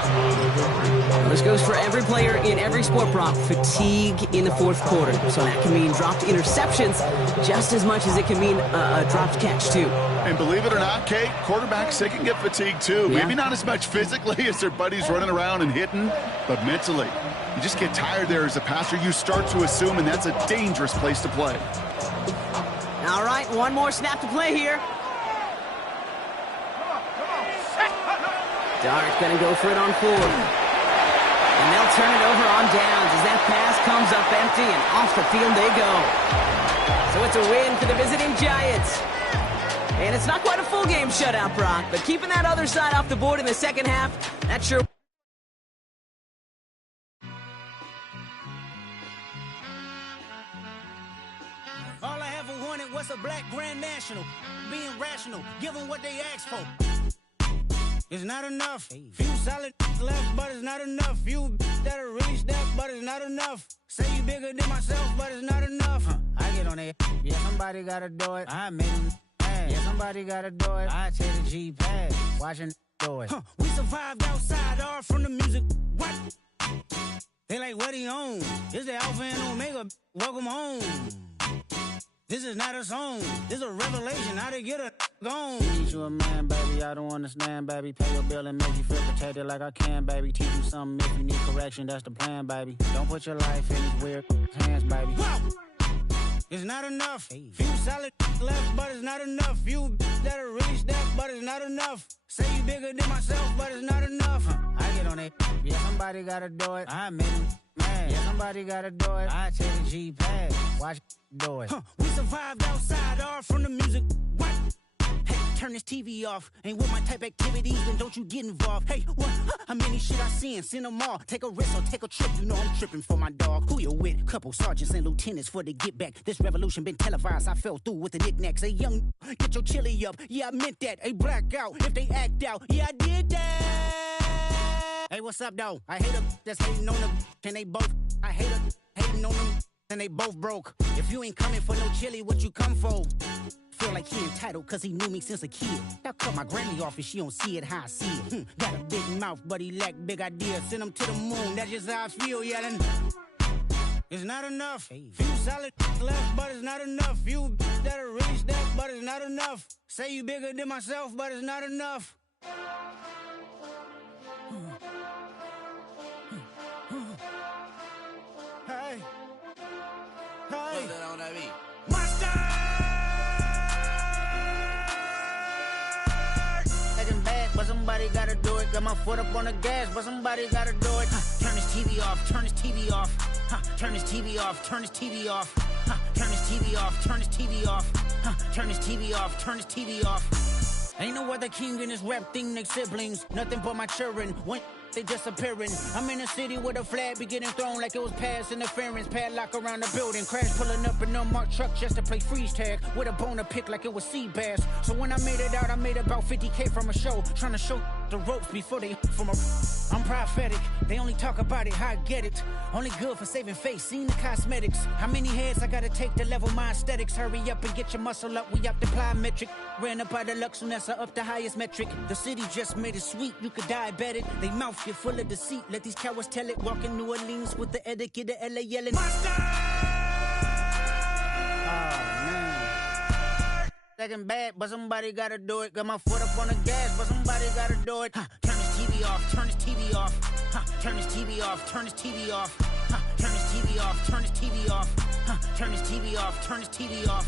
This goes for every player in every sport, Brock. Fatigue in the fourth quarter. So that can mean dropped interceptions just as much as it can mean a dropped catch, too. And believe it or not, Kate, quarterbacks, they can get fatigued, too. Yeah. Maybe not as much physically as their buddies running around and hitting, but mentally. You just get tired there as a passer. You start to assume, and that's a dangerous place to play. All right, one more snap to play here. Dart going to go for it on fourth. And they'll turn it over on downs as that pass comes up empty, and off the field they go. So it's a win for the visiting Giants. And it's not quite a full game shutout, Brock, but keeping that other side off the board in the second half, that's sure. All I ever wanted was a black Grand National. Being rational, give them what they asked for. It's not enough. Few solid left, but it's not enough. Few that'll reach that, but it's not enough. Say you bigger than myself, but it's not enough. I get on it. Yeah, somebody gotta do it. I made them mad. Yeah, somebody gotta do it. I take the G-Pad. Watching do it. We survived outside, all from the music. What? They like, what he on? This the Alpha and Omega. Welcome home. This is not a song. This is a revelation. How to get a gone. Teach you a man, baby. I don't understand, baby. Pay your bill and make you feel protected like I can, baby. Teach you something if you need correction. That's the plan, baby. Don't put your life in these weird hands, baby. Whoa! It's not enough. Few solid left, but it's not enough. Few that'll reach that, but it's not enough. Say you bigger than myself, but it's not enough. I get on it. Yeah, somebody gotta do it. I made them mad. Yeah, somebody gotta do it. I take the G-Pad. Watch do it. We survived outside, all from the music. What? Hey, turn this TV off. Ain't with my type activities, then don't you get involved. Hey, what? How many shit I seen? Send them all. Take a risk or take a trip. You know I'm tripping for my dog. Who you with? Couple sergeants and lieutenants for the get back. This revolution been televised. I fell through with the knickknacks. Hey, young, get your chili up. Yeah, I meant that. Hey, black out if they act out. Yeah, I did that. Hey, what's up, though? I hate them that's hating on them. And they both. I hate them hating on them. And they both broke. If you ain't coming for no chili, what you come for? Feel like he entitled cause he knew me since a kid. Now cut my granny off if she don't see it how I see it. Got a big mouth, but he lack big ideas. Send him to the moon, that's just how I feel yelling. It's not enough. Few solid left, but it's not enough. Few that'll reach that, but it's not enough. Say you bigger than myself, but it's not enough. Hey. Hey. Monster! Acting bad, but somebody gotta do it. Got my foot up on the gas, but somebody gotta do it. Turn this TV off, turn this TV off. Turn this TV off, turn this TV off. Turn this TV off, turn this TV off. Turn this TV off, turn this TV off. Ain't no other king in this rap thing, they siblings. Nothing but my children. When they disappearing. I'm in a city where the flag be getting thrown like it was pass interference. Padlock around the building. Crash pulling up in an unmarked truck just to play freeze tag. With a bone to pick like it was sea bass. So when I made it out, I made about 50K from a show. Trying to show the ropes before they from a... I'm prophetic. They only talk about it, how I get it. Only good for saving face, seen the cosmetics. How many heads I gotta take to level my aesthetics? Hurry up and get your muscle up, we up the plyometric. Ran up out of Lux, and that's up the highest metric. The city just made it sweet, you could diabetic. They mouth get full of deceit, let these cowards tell it. Walk in New Orleans with the etiquette of LA yelling. Monster! Oh, man. Second bad, but somebody gotta do it. Got my foot up on the gas, but somebody gotta do it. Turn this TV off, turn this TV off. Turn this TV off, turn this TV off. Turn this TV off, turn this TV off. Turn this TV off, turn this TV off.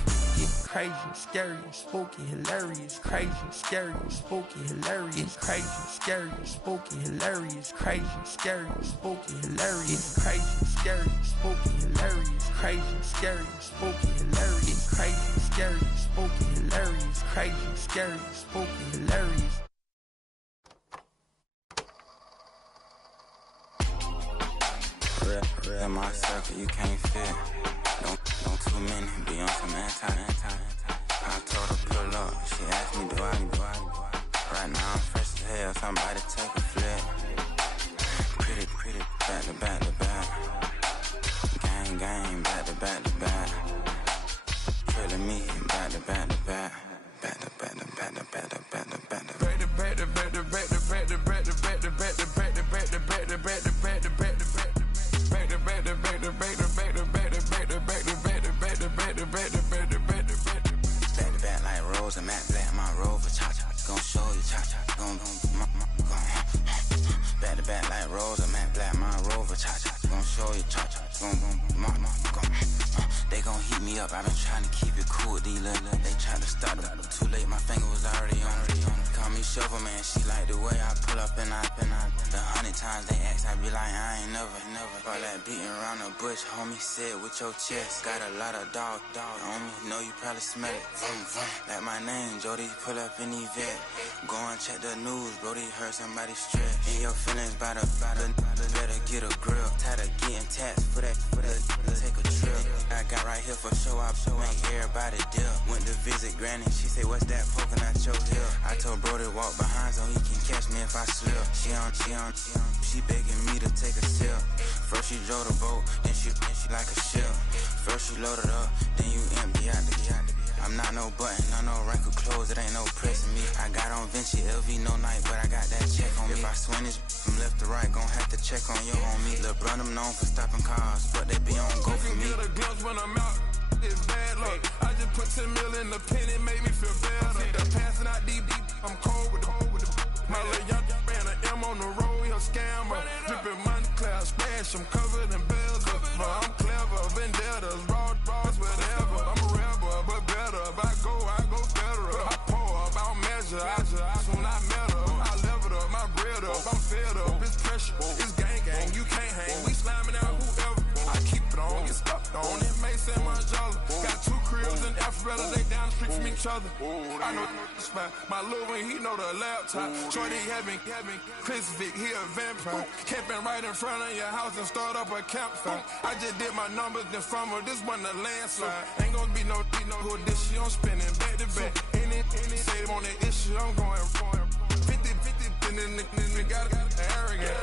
crazy, scary, spooky, hilarious, crazy, scary, spooky, hilarious, crazy, scary, spooky, hilarious, crazy, scary, spooky, hilarious, crazy, scary, spooky, hilarious, crazy, scary, spooky, hilarious, crazy, scary, spooky, hilarious, crazy, scary, spooky, hilarious. Real in my circle, you can't fit. Don't too many be on some anti. I told her pull up, she asked me do I. Right now I'm fresh as hell, somebody take a flip. Pretty, back to back. Gang, back to back. Trailing me, back to back. Like Matte Black, my Rover, cha-cha, gon' show you, cha-cha, gon' back to back like Rosa, Matte Black, my Rover, cha-cha, gon' show you, cha-cha, gon' they gon' heat me up, I been trying to keep it cool, these little, they tried to start it, too late, my finger was already on it, call me Shovel Man, she like the way I pull up and I, the 100 times they ask, I be like, I ain't never, all that beating around the bush, homie said with your chest, got a lot of dog on me, know you probably smell it, like my name, Jody, pull up in the vet, go and check the news, Brody heard somebody stress, in your feelings by the, better get a grill, tired of getting taxed for that, take a trip, I got right here for show up, make everybody deal, went to visit Granny, she say, what's that poking out your hill, I told Brody walk behind so he can catch me if I slip, she begging me to take a sip, first she drove the boat, then she like a ship, first she loaded up, then you empty out the I'm not no button, no wrinkled clothes, it ain't no pressing me. I got on Vinci, LV, no night, but I got that check on me. If I swing this from left to right, gon' have to check on your homie. Lil' brother, I'm known for stopping cars, but they be on go for me. Get a glimpse when I'm out, it's bad luck. I just put 10 mil in the pen, it made me feel better. The passing out deep, I'm cold with the my little young ran an M on the road, he a scammer. Drippin' money, cloud splash, I'm covered in bells. But I'm clever, vendettas, raw, whatever. I'm a rebel, but better. If I go federal. I pour up, I don't measure. Soon I met her, I leveled up, my bread up. I'm fed up, it's pressure, it's gang, you can't hang. We slamming out whoever. I keep it on, get stuck on. It may say my jolly. Got 2 cribs in Alpharetta, they down the street from each other. I know it's fine. My little one, he know the laptop. Shorty having Chris Vick, he a vampire. Camping right in front of your house and start up a campfire. I just did my numbers, then from her, this wasn't a landslide. Ain't gonna be no who this shit, I'm spinning back to back. Any say on that issue, I'm going 50, and then the got arrogant.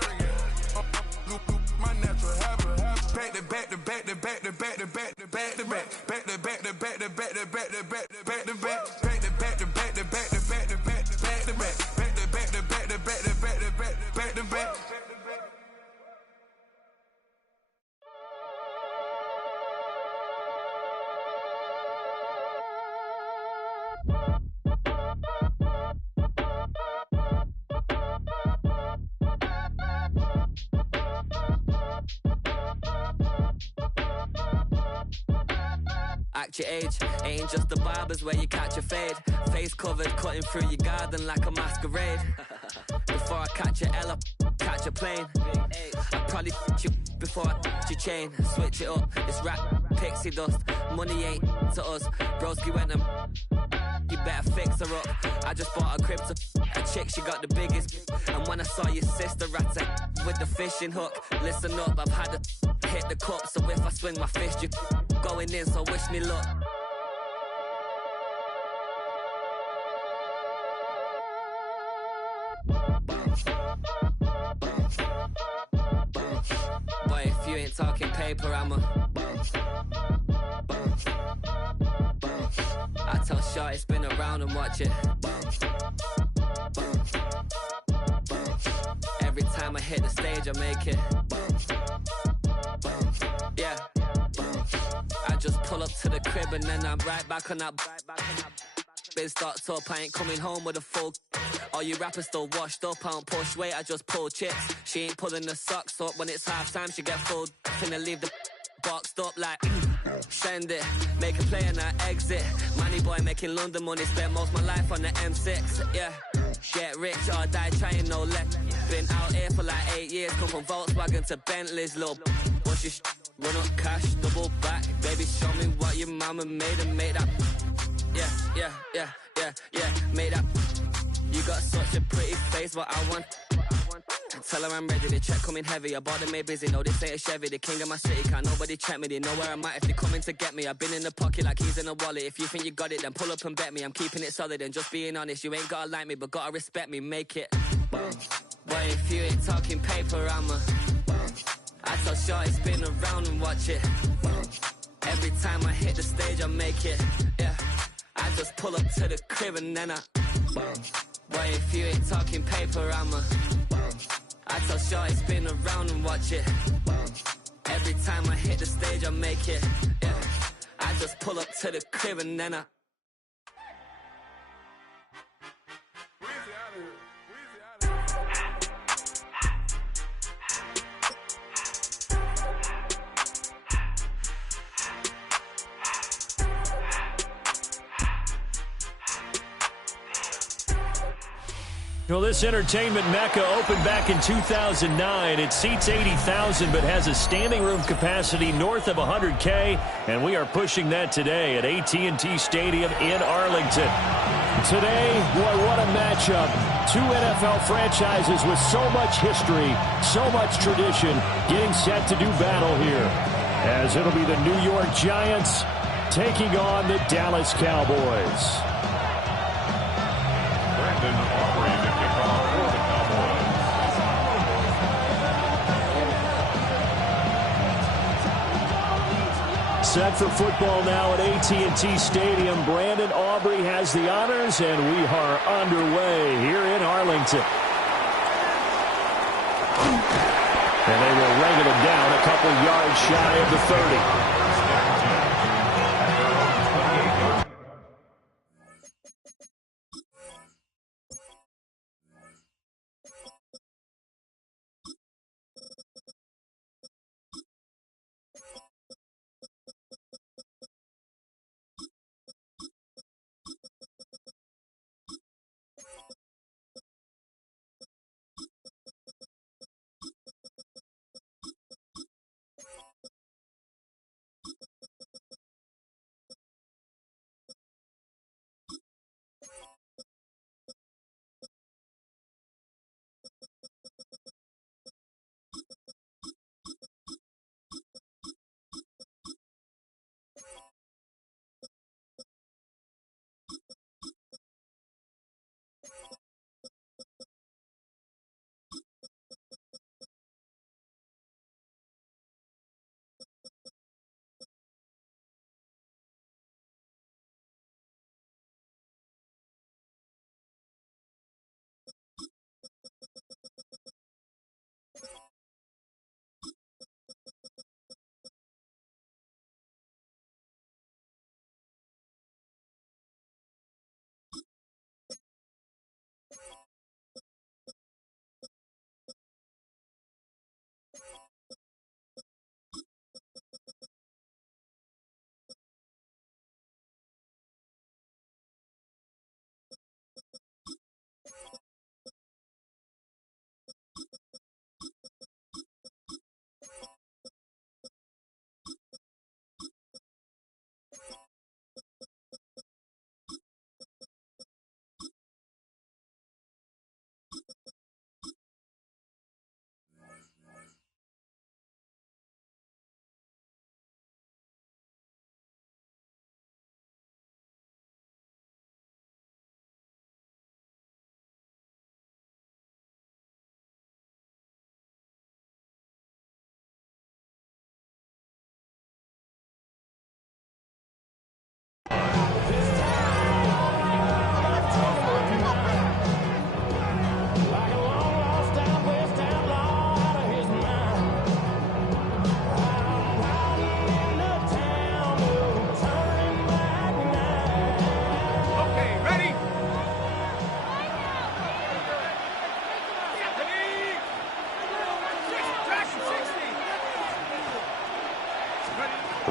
My natural habit. Back to back to back to back to back to back to back to back. Back to back to back to back to back to back to back to back. Back to back to back to back to back to back to back to back. Back to back to back to back to back to back to back. Act your age, ain't just the barbers where you catch a fade. Face covered, cutting through your garden like a masquerade. Before I catch a L, catch a plane. I probably you before I your chain. Switch it up, it's rap, pixie dust. Money ain't to us. Broski went and you better fix her up. I just bought a crib to a chick, she got the biggest. And when I saw your sister at it with the fishing hook, listen up, I've had to hit the cup. So if I swing my fist, you going in, so wish me luck. Boy, if you ain't talking paper, I'm a I tell Shorty spin around and watch it. Every time I hit the stage, I make it. Yeah. I just pull up to the crib and then I'm right back on that. Been stocked up, I ain't coming home with a full. All you rappers still washed up, I don't push weight, I just pull chips. She ain't pulling the socks up when it's half time, she get full. Finna leave the boxed up like Send it, make a play and I exit. Money boy making London money, spent most of my life on the M6. Yeah, get rich or die trying, no less. Been out here for like 8 years, come from Volkswagen to Bentleys, little. What's your run up cash, double back. Baby, show me what your mama made and make that. Yeah, make that. You got such a pretty face, but I want. Tell her I'm ready, the check coming heavy. I bought them made busy, no this ain't a Chevy. The king of my city, can't nobody check me. They know where I'm at if they coming to get me. I've been in the pocket like keys in a wallet. If you think you got it, then pull up and bet me. I'm keeping it solid and just being honest. You ain't gotta like me, but gotta respect me, make it. Boy, if you ain't talking paper, I tell Shorty spin around and watch it. Every time I hit the stage, I make it. Yeah, I just pull up to the crib and then boy, if you ain't talking paper, I tell Shorty spin around and watch it. Every time I hit the stage, I make it. Yeah, I just pull up to the crib and then Well, this entertainment mecca opened back in 2009. It seats 80,000 but has a standing room capacity north of 100K, and we are pushing that today at AT&T Stadium in Arlington. Today, boy, what a matchup. Two NFL franchises with so much history, so much tradition, getting set to do battle here, as it'll be the New York Giants taking on the Dallas Cowboys. Brandon Aubrey, the kickoff for the Cowboys. Set for football now at AT&T Stadium. Brandon Aubrey has the honors, and we are underway here in Arlington. And they will wrangle him down a couple yards shy of the 30.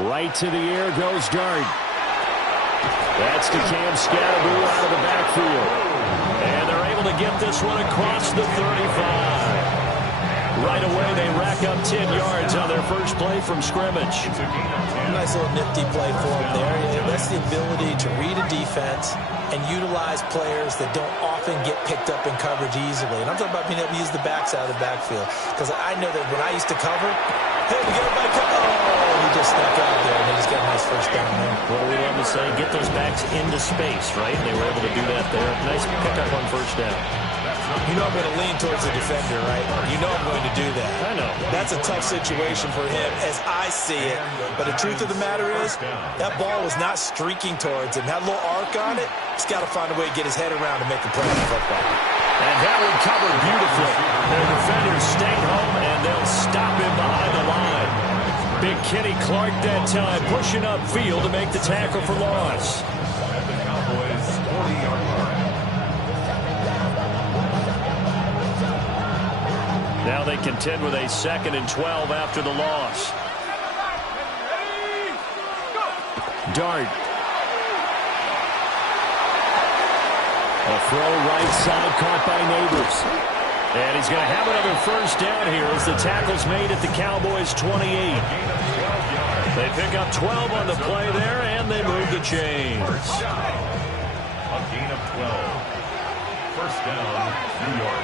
Right to the air goes Dart. That's to Cam Scatterboo out of the backfield. And they're able to get this one across the 35. Right away, they rack up 10 yards on their first play from scrimmage. Nice little nifty play for him there. Yeah, that's the ability to read a defense and utilize players that don't often get picked up in coverage easily. And I'm talking about being able to use the backs out of the backfield. Because I know that when I used to cover, hey, we get a back cover. Oh, he just snuck out there, and they just got a nice first down there. What do we love to say? Get those backs into space, right? They were able to do that there. Nice pickup on first down. You know I'm going to lean towards the defender, right? You know I'm going to do that. I know. That's a tough situation for him as I see it. But the truth of the matter is, that ball was not streaking towards him. Had a little arc on it. He's got to find a way to get his head around and make a play on the football. And that one covered beautifully. Their defenders stayed home, and they'll stop him behind the line. Big Kenny Clark that time pushing upfield to make the tackle for loss. At the Cowboys' 40-yard line. Now they contend with a 2nd and 12 after the loss. Dart. A throw right side caught by Neighbors. And he's going to have another first down here as the tackle's made at the Cowboys' 28. They pick up 12 on the play there, and they move the chains. A gain of 12. First down, New York.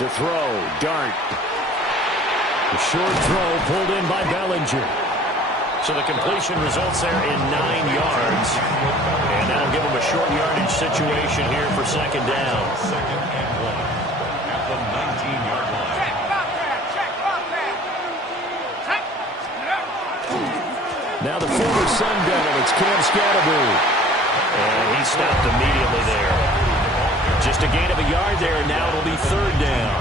To throw, Dart. A short throw pulled in by Bellinger. So the completion results there in 9 yards. And that'll give them a short yardage situation here for second down. 2nd and 1 at the 19-yard line. Now the former Sun Devil, it's Cam Scatterboo. And he stopped immediately there. Just a gain of a yard there, and now it'll be third down.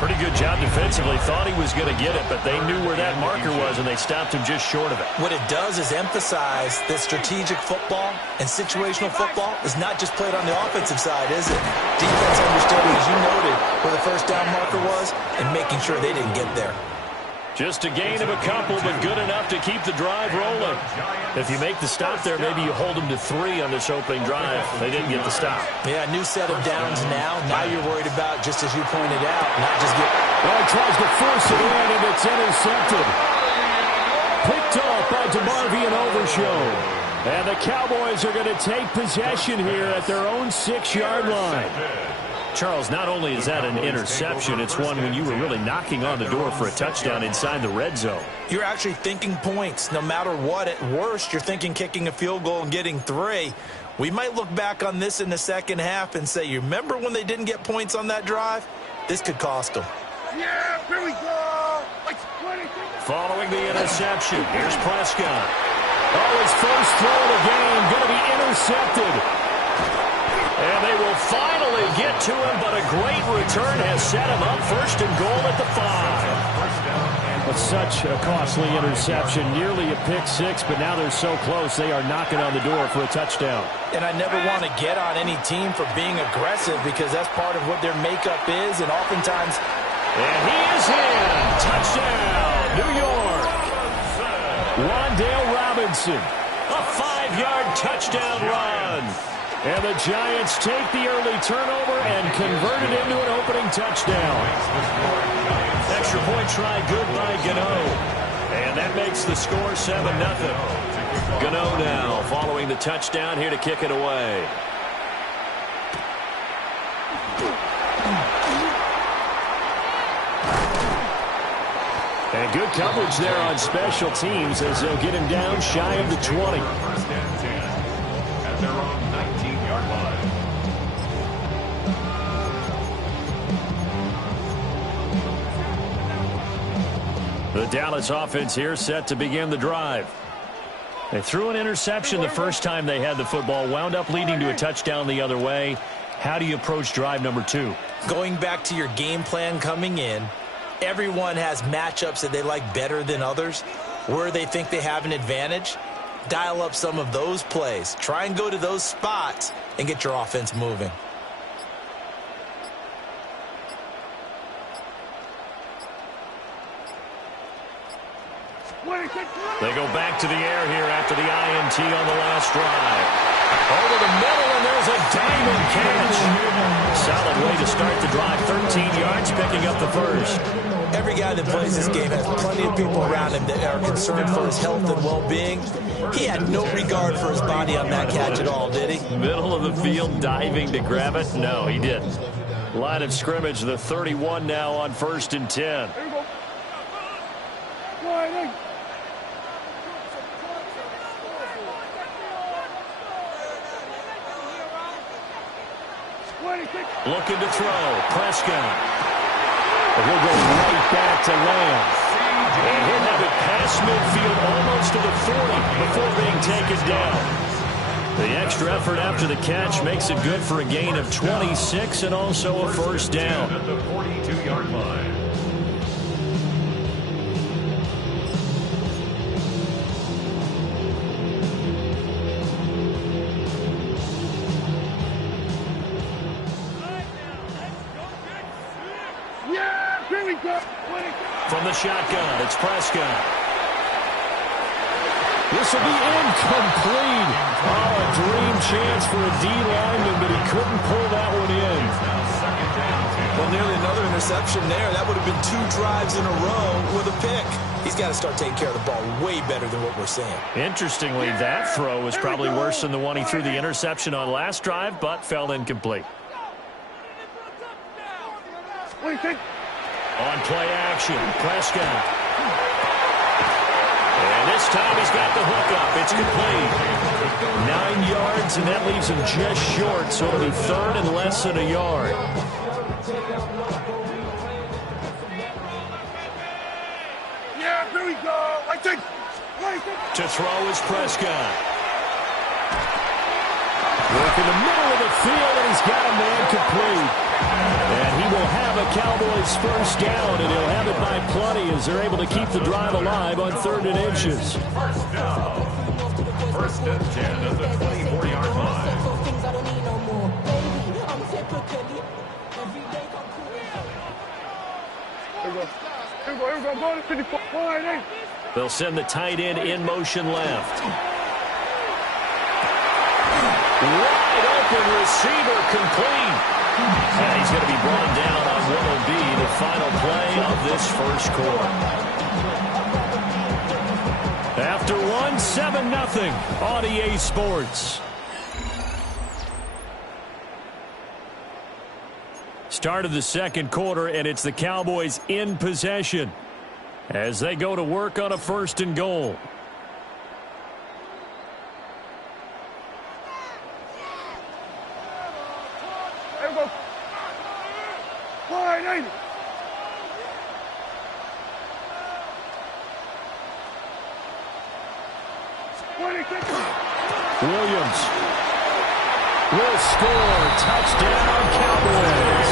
Pretty good job defensively. Thought he was going to get it, but they knew where that marker was, and they stopped him just short of it. What it does is emphasize that strategic football and situational football is not just played on the offensive side, is it? Defense understanding, as you noted, where the first down marker was and making sure they didn't get there. Just a gain of a couple, but good enough to keep the drive rolling. If you make the stop there, maybe you hold them to 3 on this opening drive. They didn't get the stop. Yeah, new set of downs now. Now you're worried about, just as you pointed out, not just get... Well, he tries to force it in, and it's intercepted. Picked off by DeMarvion Overshown. And the Cowboys are going to take possession here at their own 6-yard line. Charles, not only is that an interception, it's one when you were really knocking on the door for a touchdown inside the red zone. You're actually thinking points. No matter what, at worst, you're thinking kicking a field goal and getting 3. We might look back on this in the second half and say, you remember when they didn't get points on that drive? This could cost them. Yeah, here we go. Following the interception, here's Prescott. Oh, his first throw of the game going to be intercepted. And they will finally get to him, but a great return has set him up. First and goal at the 5. But such a costly interception, nearly a pick 6, but now they're so close, they are knocking on the door for a touchdown. And I never want to get on any team for being aggressive because that's part of what their makeup is, and oftentimes... And he is in. Touchdown, New York. Wan'Dale Robinson, a 5-yard touchdown run. And the Giants take the early turnover and convert it into an opening touchdown. Extra point try good by Gano. And that makes the score 7-0. Gano now following the touchdown here to kick it away. And good coverage there on special teams as they'll get him down shy of the 20. First and 10 at their own 19-yard line. The Dallas offense here set to begin the drive. They threw an interception the first time they had the football, wound up leading to a touchdown the other way. How do you approach drive number 2? Going back to your game plan coming in, everyone has matchups that they like better than others. Where they think they have an advantage, dial up some of those plays. Try and go to those spots and get your offense moving. They go back to the air here after the INT on the last drive. Over the middle, and there's a diamond catch. Solid way to start the drive. 13 yards, picking up the first. Every guy that plays this game has plenty of people around him that are concerned for his health and well-being. He had no regard for his body on that catch at all, did he? Middle of the field, diving to grab it? No, he didn't. Line of scrimmage, the 31 now on 1st and 10. Looking to throw. Prescott. He'll go right back to Lamb. And he'll have it past midfield almost to the 40 before being taken down. The extra effort after the catch makes it good for a gain of 26 and also a first down. At the 42-yard line. From the shotgun, it's Prescott. This will be incomplete. Oh, a dream chance for a D lineman, but he couldn't pull that one in. Well, nearly another interception there. That would have been 2 drives in a row with a pick. He's got to start taking care of the ball way better than what we're seeing. Interestingly, that throw was probably worse than the one he threw the interception on last drive, but fell incomplete. On play action, Prescott. And this time he's got the hook up. It's complete. 9 yards, and that leaves him just short, so it'll be 3rd and less than a yard. Yeah, here we go. To throw is Prescott. Work in the middle of the field, and he's got a man complete. And he will have a Cowboys first down, and he'll have it by plenty as they're able to keep the drive alive on 3rd and inches. First down. 1st and 10 at the 24-yard line. They'll send the tight end in motion left. Wide open receiver complete. And he's going to be brought down on what will be the final play of this first quarter. After 7-0 on EA Sports. Start of the second quarter, and it's the Cowboys in possession as they go to work on a 1st and goal. Williams will score. Touchdown, Cowboys.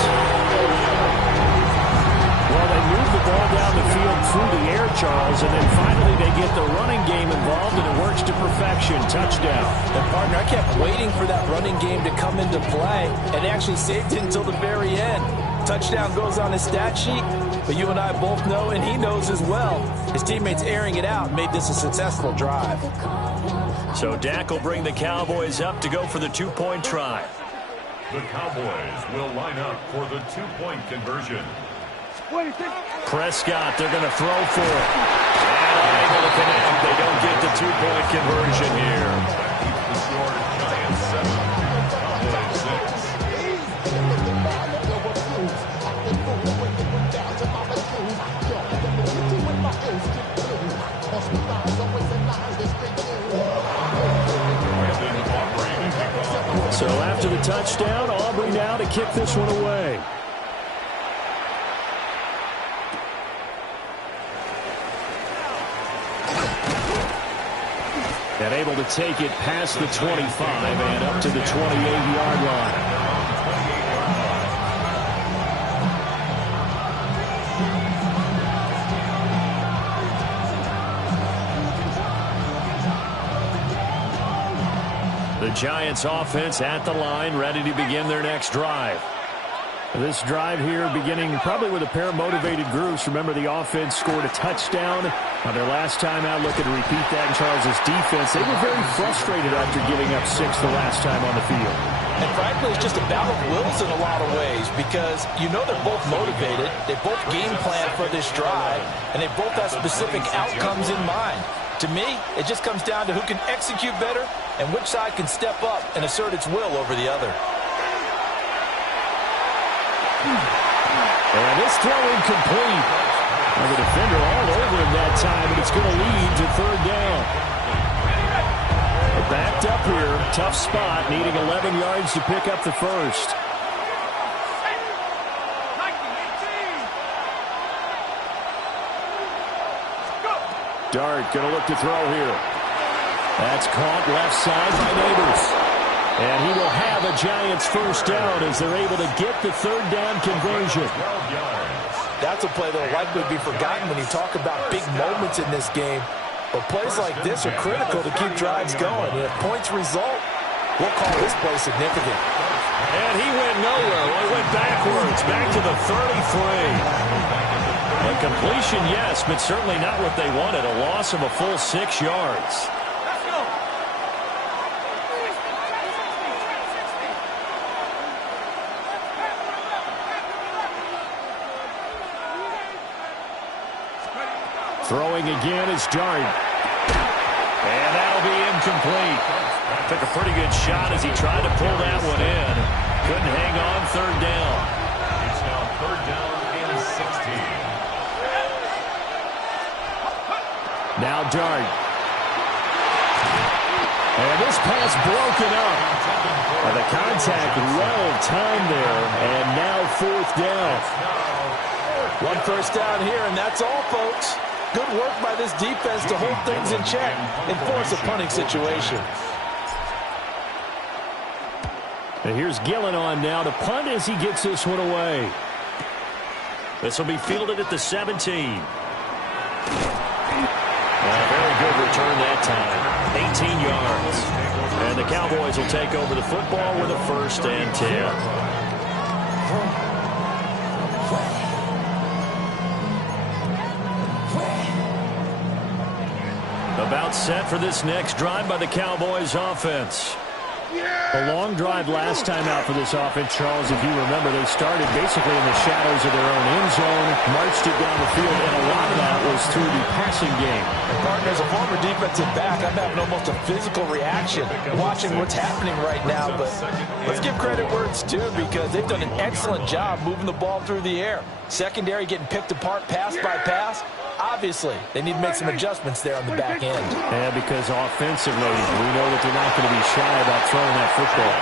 Well, they move the ball down the field through the air, Charles, and then finally they get the running game involved, and it works to perfection. Touchdown. And, partner, I kept waiting for that running game to come into play, and they actually saved it until the very end. Touchdown goes on his stat sheet, but you and I both know, and he knows as well, his teammates airing it out made this a successful drive. So Dak will bring the Cowboys up to go for the 2-point try. The Cowboys will line up for the 2-point conversion. Prescott, they're going to throw for it. And unable to connect. They don't get the 2-point conversion here. The score, Giants 7, Cowboys 6. So after the touchdown, Aubrey now to kick this one away. And able to take it past the 25 and up to the 28-yard line. The Giants offense at the line, ready to begin their next drive. This drive here beginning probably with a pair of motivated groups. Remember, the offense scored a touchdown on their last time out, looking to repeat that in Charles' defense. They were very frustrated after giving up 6 the last time on the field. And frankly, it's just a battle of wills in a lot of ways because you know they're both motivated, they both game plan for this drive, and they both have specific outcomes in mind. To me, it just comes down to who can execute better and which side can step up and assert its will over the other. And this throw incomplete. And the defender all over him that time, and it's going to lead to 3rd down. They're backed up here. Tough spot, needing 11 yards to pick up the first. Dart going to look to throw here. That's caught left side by Neighbors. And he will have a Giants first down as they're able to get the 3rd down conversion. That's a play that will likely be forgotten when you talk about big moments in this game. But plays like this are critical to keep drives going. And if points result, we'll call this play significant. And he went nowhere. Well, he went backwards, back to the 33. A completion, yes, but certainly not what they wanted. A loss of a full 6 yards. Throwing again is Dart. And that'll be incomplete. Took a pretty good shot as he tried to pull that one in. Couldn't hang on 3rd down. It's now 3rd down and 16. Now Dart. And this pass broken up. And the contact well timed there. And now 4th down. 1 first down here, and that's all, folks. Good work by this defense to hold things in check and force a punting situation. And here's Gillen on now to punt as he gets this one away. This will be fielded at the 17. Very good return that time. 18 yards. And the Cowboys will take over the football with a 1st and 10. About set for this next drive by the Cowboys offense. A long drive last time out for this offense, Charles. If you remember, they started basically in the shadows of their own end zone, marched it down the field, and a lot of that was through the passing game. And partner, as a former defensive back, I'm having almost a physical reaction watching what's happening right now. But let's give credit where it's due because they've done an excellent job moving the ball through the air. Secondary getting picked apart pass by pass. Obviously, they need to make some adjustments there on the back end. Yeah, because offensively, we know that they're not going to be shy about throwing that football.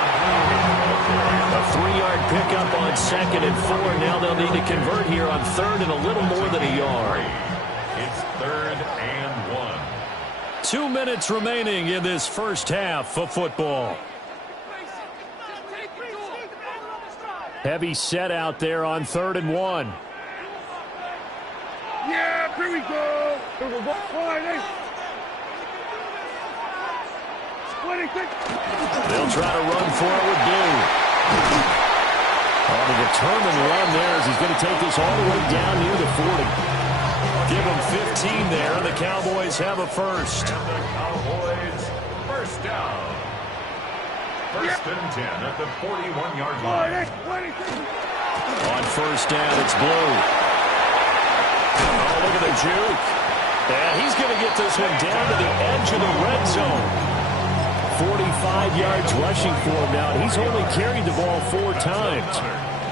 A 3-yard pickup on 2nd and 4. Now they'll need to convert here on 3rd and a little more than a yard. It's 3rd and 1. 2 minutes remaining in this first half of football. Heavy set out there on 3rd and 1. Yeah, here we go. Here we go. They'll try to run for it with Blue. On a determined run there as he's going to take this all the way down near the 40. Give him 15 there. The Cowboys have a first. And the Cowboys first down. 1st and 10 at the 41-yard line. On 1st down, it's Blue. Oh, look at the juke. And he's going to get this one down to the edge of the red zone. 45 yards rushing for him now. He's only carried the ball 4 times.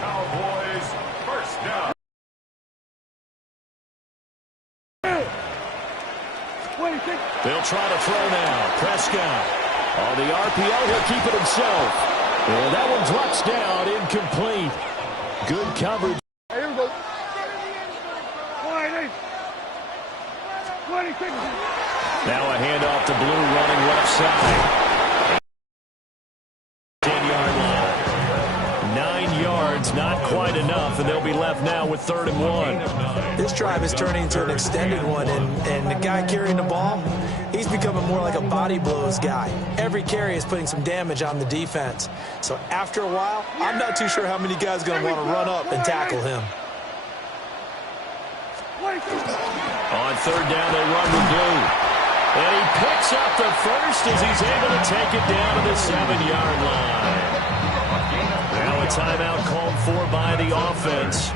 Cowboys first down. They'll try to throw now. Prescott on the RPO. He'll keep it himself. And that one drops down, incomplete. Good coverage. Here we go. Now a handoff to Blue running left side. 10-yard line. 9 yards yards, not quite enough, and they'll be left now with 3rd and 1. This drive is turning into an extended one, and the guy carrying the ball, he's becoming more like a body blows guy. Every carry is putting some damage on the defense. So after a while, I'm not too sure how many guys are going to want to run up and tackle him. On 3rd down, they run the blue. And he picks up the first as he's able to take it down to the 7-yard line. Now a timeout called for by the offense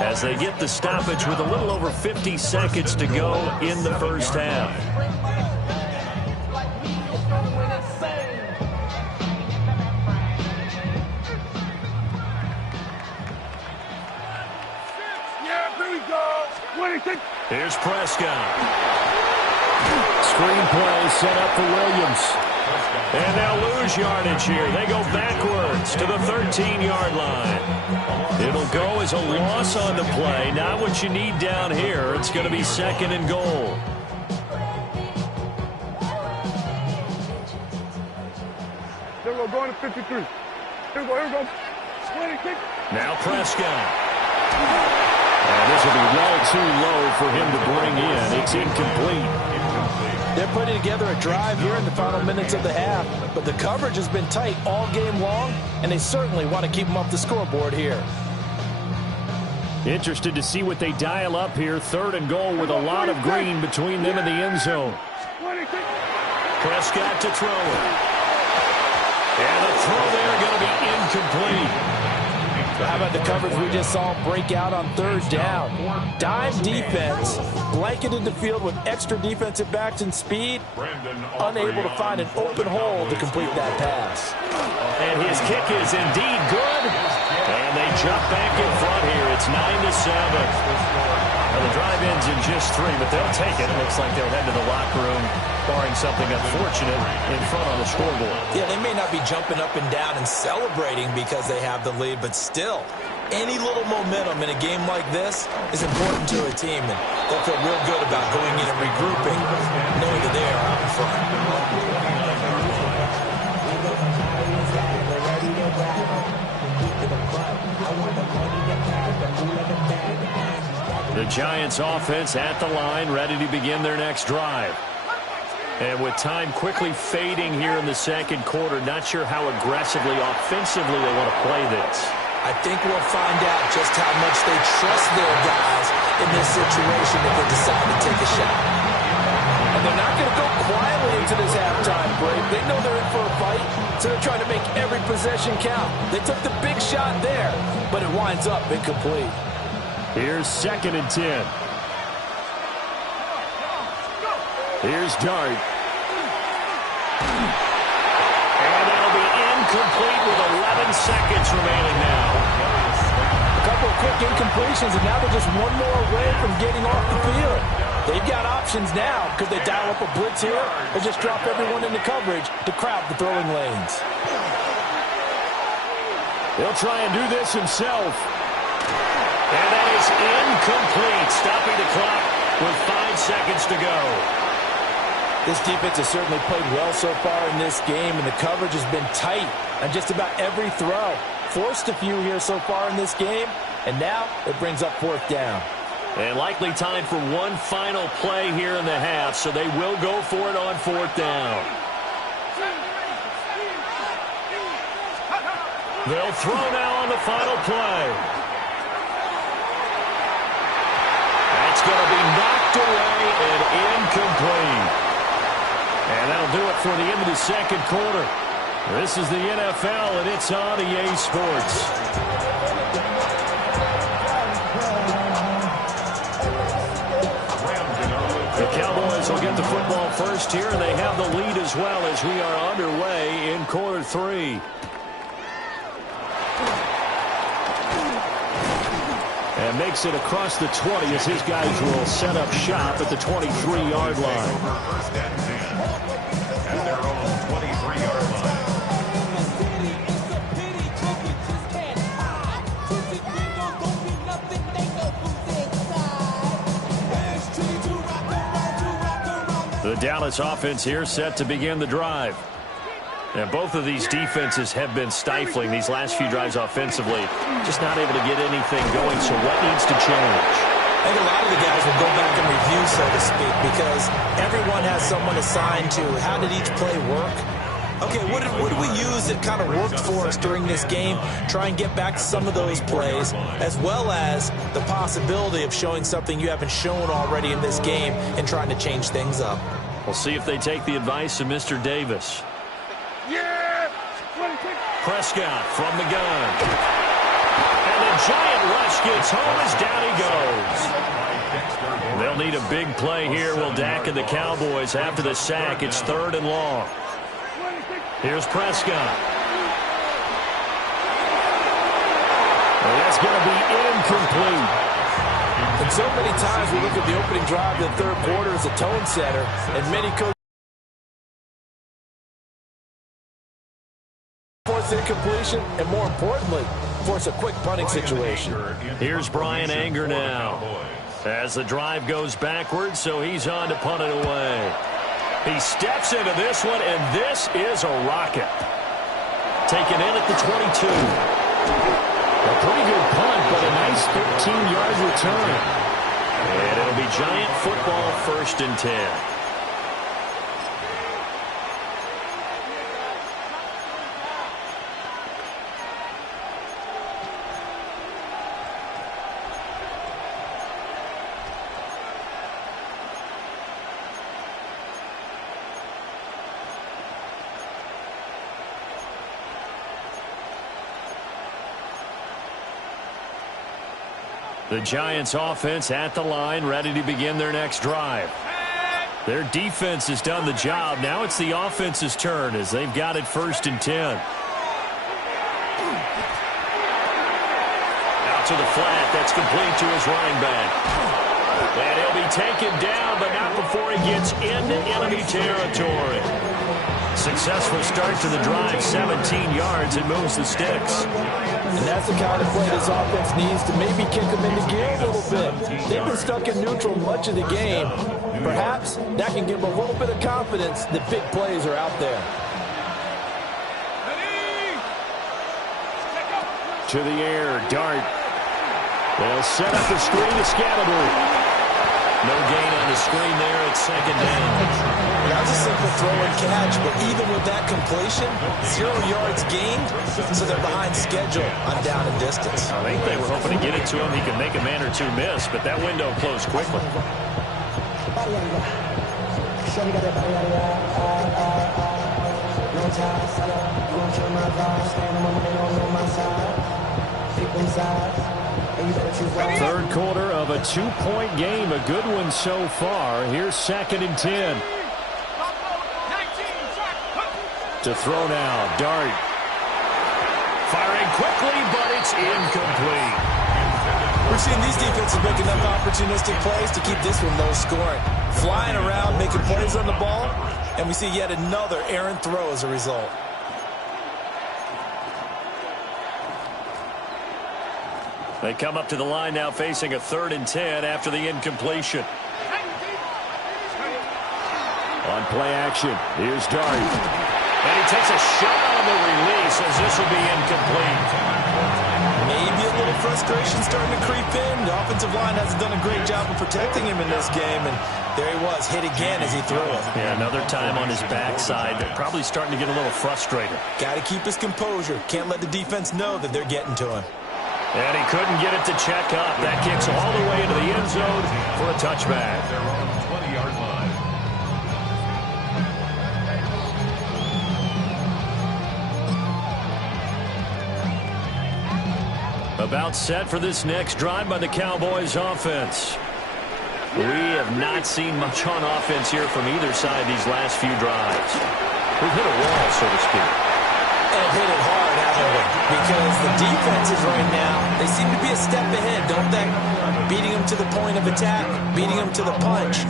as they get the stoppage with a little over 50 seconds to go in the first half. Here's Prescott. Screenplay set up for Williams. And they'll lose yardage here. They go backwards to the 13-yard line. It'll go as a loss on the play. Not what you need down here. It's going to be 2nd and goal. Here we go, going to 53. Here we go. Now Prescott. And this will be well too low for him to bring in. It's incomplete. They're putting together a drive here in the final minutes of the half, but the coverage has been tight all game long, and they certainly want to keep them off the scoreboard here. Interested to see what they dial up here. 3rd and goal with a lot of green between them and the end zone. Prescott to throw it. And the throw there going to be incomplete. How about the coverage we just saw break out on 3rd down? Dime defense, blanketed the field with extra defensive backs and speed, unable to find an open hole to complete that pass. And his kick is indeed good. And they jump back in front here. It's 9-7. Now the drive ends in just 3, but they'll take it. It looks like they'll head to the locker room, barring something unfortunate in front on the scoreboard. Yeah, they may not be jumping up and down and celebrating because they have the lead, but still, any little momentum in a game like this is important to a team, and they'll feel real good about going in and regrouping, knowing that they are out in front. The Giants offense at the line, ready to begin their next drive. And with time quickly fading here in the 2nd quarter, not sure how aggressively, offensively they want to play this. I think we'll find out just how much they trust their guys in this situation if they decide to take a shot. And they're not going to go quietly into this halftime break. They know they're in for a fight, so they're trying to make every possession count. They took the big shot there, but it winds up incomplete. Here's 2nd and 10. Here's Dart. And that'll be incomplete with 11 seconds remaining now. A couple of quick incompletions, and now they're just one more away from getting off the field. They've got options now. Could they dial up a blitz here or just drop everyone into coverage to crowd the throwing lanes? He'll try and do this himself. And that is incomplete, stopping the clock with 5 seconds to go. This defense has certainly played well so far in this game, and the coverage has been tight on just about every throw. Forced a few here so far in this game, and now it brings up 4th down. And likely time for one final play here in the half, so they will go for it on 4th down. They'll throw now on the final play. That's going to be knocked away and incomplete. And that'll do it for the end of the 2nd quarter. This is the NFL, and it's on EA Sports. The Cowboys will get the football first here, and they have the lead as well as we are underway in quarter 3. And makes it across the 20 as his guys will set up shop at the 23-yard line. First and 10 at their own 23-yard line. The Dallas offense here set to begin the drive. And both of these defenses have been stifling these last few drives offensively. Just not able to get anything going, so what needs to change? I think a lot of the guys will go back and review, so to speak, because everyone has someone assigned to how did each play work. Okay, what did we use that kind of worked for us during this game? Try and get back to some of those plays, as well as the possibility of showing something you haven't shown already in this game and trying to change things up. We'll see if they take the advice of Mr. Davis. Prescott from the gun. And the giant rush gets home as down he goes. They'll need a big play here. Will Dak and the Cowboys after the sack. It's 3rd and long. Here's Prescott. Well, that's going to be incomplete. And so many times we look at the opening drive of the third quarter as a tone setter, and many coaches force incompletion, and more importantly, force a quick punting situation. Here's Bryan Anger now as the drive goes backwards, so he's on to punt it away. He steps into this one, and this is a rocket. Taken in at the 22. A pretty good punt, but a nice 13-yard return. And it'll be Giant football, 1st and 10. The Giants offense at the line, ready to begin their next drive. Their defense has done the job. Now it's the offense's turn as they've got it 1st and 10. Out to the flat. That's complete to his running back. And he'll be taken down, but not before he gets into enemy territory. Successful start to the drive, 17 yards, and moves the sticks. And that's the kind of play this offense needs to maybe kick them into gear a little bit. They've been stuck in neutral much of the game. Perhaps that can give them a little bit of confidence that big plays are out there. To the air, Dart. They'll set up the screen to Scalaboo. No gain on the screen there at 2nd down. That was a simple throw and catch, but even with that completion, 0 yards gained, so they're behind schedule on down and distance. I think they were hoping to get it to him. He could make a man or two miss, but that window closed quickly. Third quarter of a 2-point game. A good one so far. Here's 2nd and 10. To throw now, Dart. Firing quickly, but it's incomplete. We're seeing these defenses make enough opportunistic plays to keep this one low scoring. Flying around, making plays on the ball, and we see yet another errant throw as a result. They come up to the line now facing a 3rd and 10 after the incompletion. On play action, here's Dart. And he takes a shot on the release as this will be incomplete. Maybe a little frustration starting to creep in. The offensive line hasn't done a great job of protecting him in this game, and there he was, hit again as he threw it. Yeah, another time on his backside. They're probably starting to get a little frustrated. Got to keep his composure. Can't let the defense know that they're getting to him. And he couldn't get it to check up. That kicks all the way into the end zone for a touchback. They're on the 20-yard line. About set for this next drive by the Cowboys offense. We have not seen much on offense here from either side these last few drives. We've hit a wall, so to speak. And hit it hard, haven't we? Because the defenses right now, they seem to be a step ahead, don't they? Beating them to the point of attack, beating them to the punch.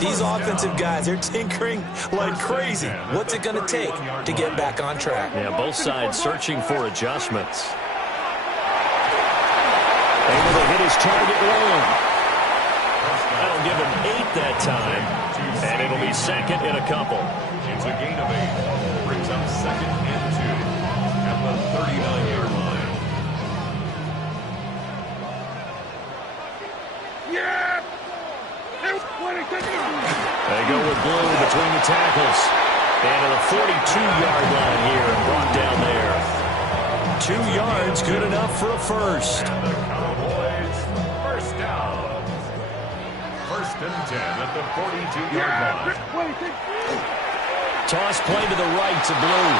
These offensive guys, they're tinkering like crazy. What's it going to take to get back on track? Yeah, both sides searching for adjustments. Able to hit his target long. That'll give him 8 that time. And it'll be 2nd and a couple. It's a gain of 8. brings up 2nd and 2 at the 39-yard line. Yeah! They go with blue between the tackles. And to the 42-yard line here and brought down there. 2 yards, good enough for a first. And the Cowboys first down. 1st and 10 at the 42-yard line. Toss play to the right to Blue.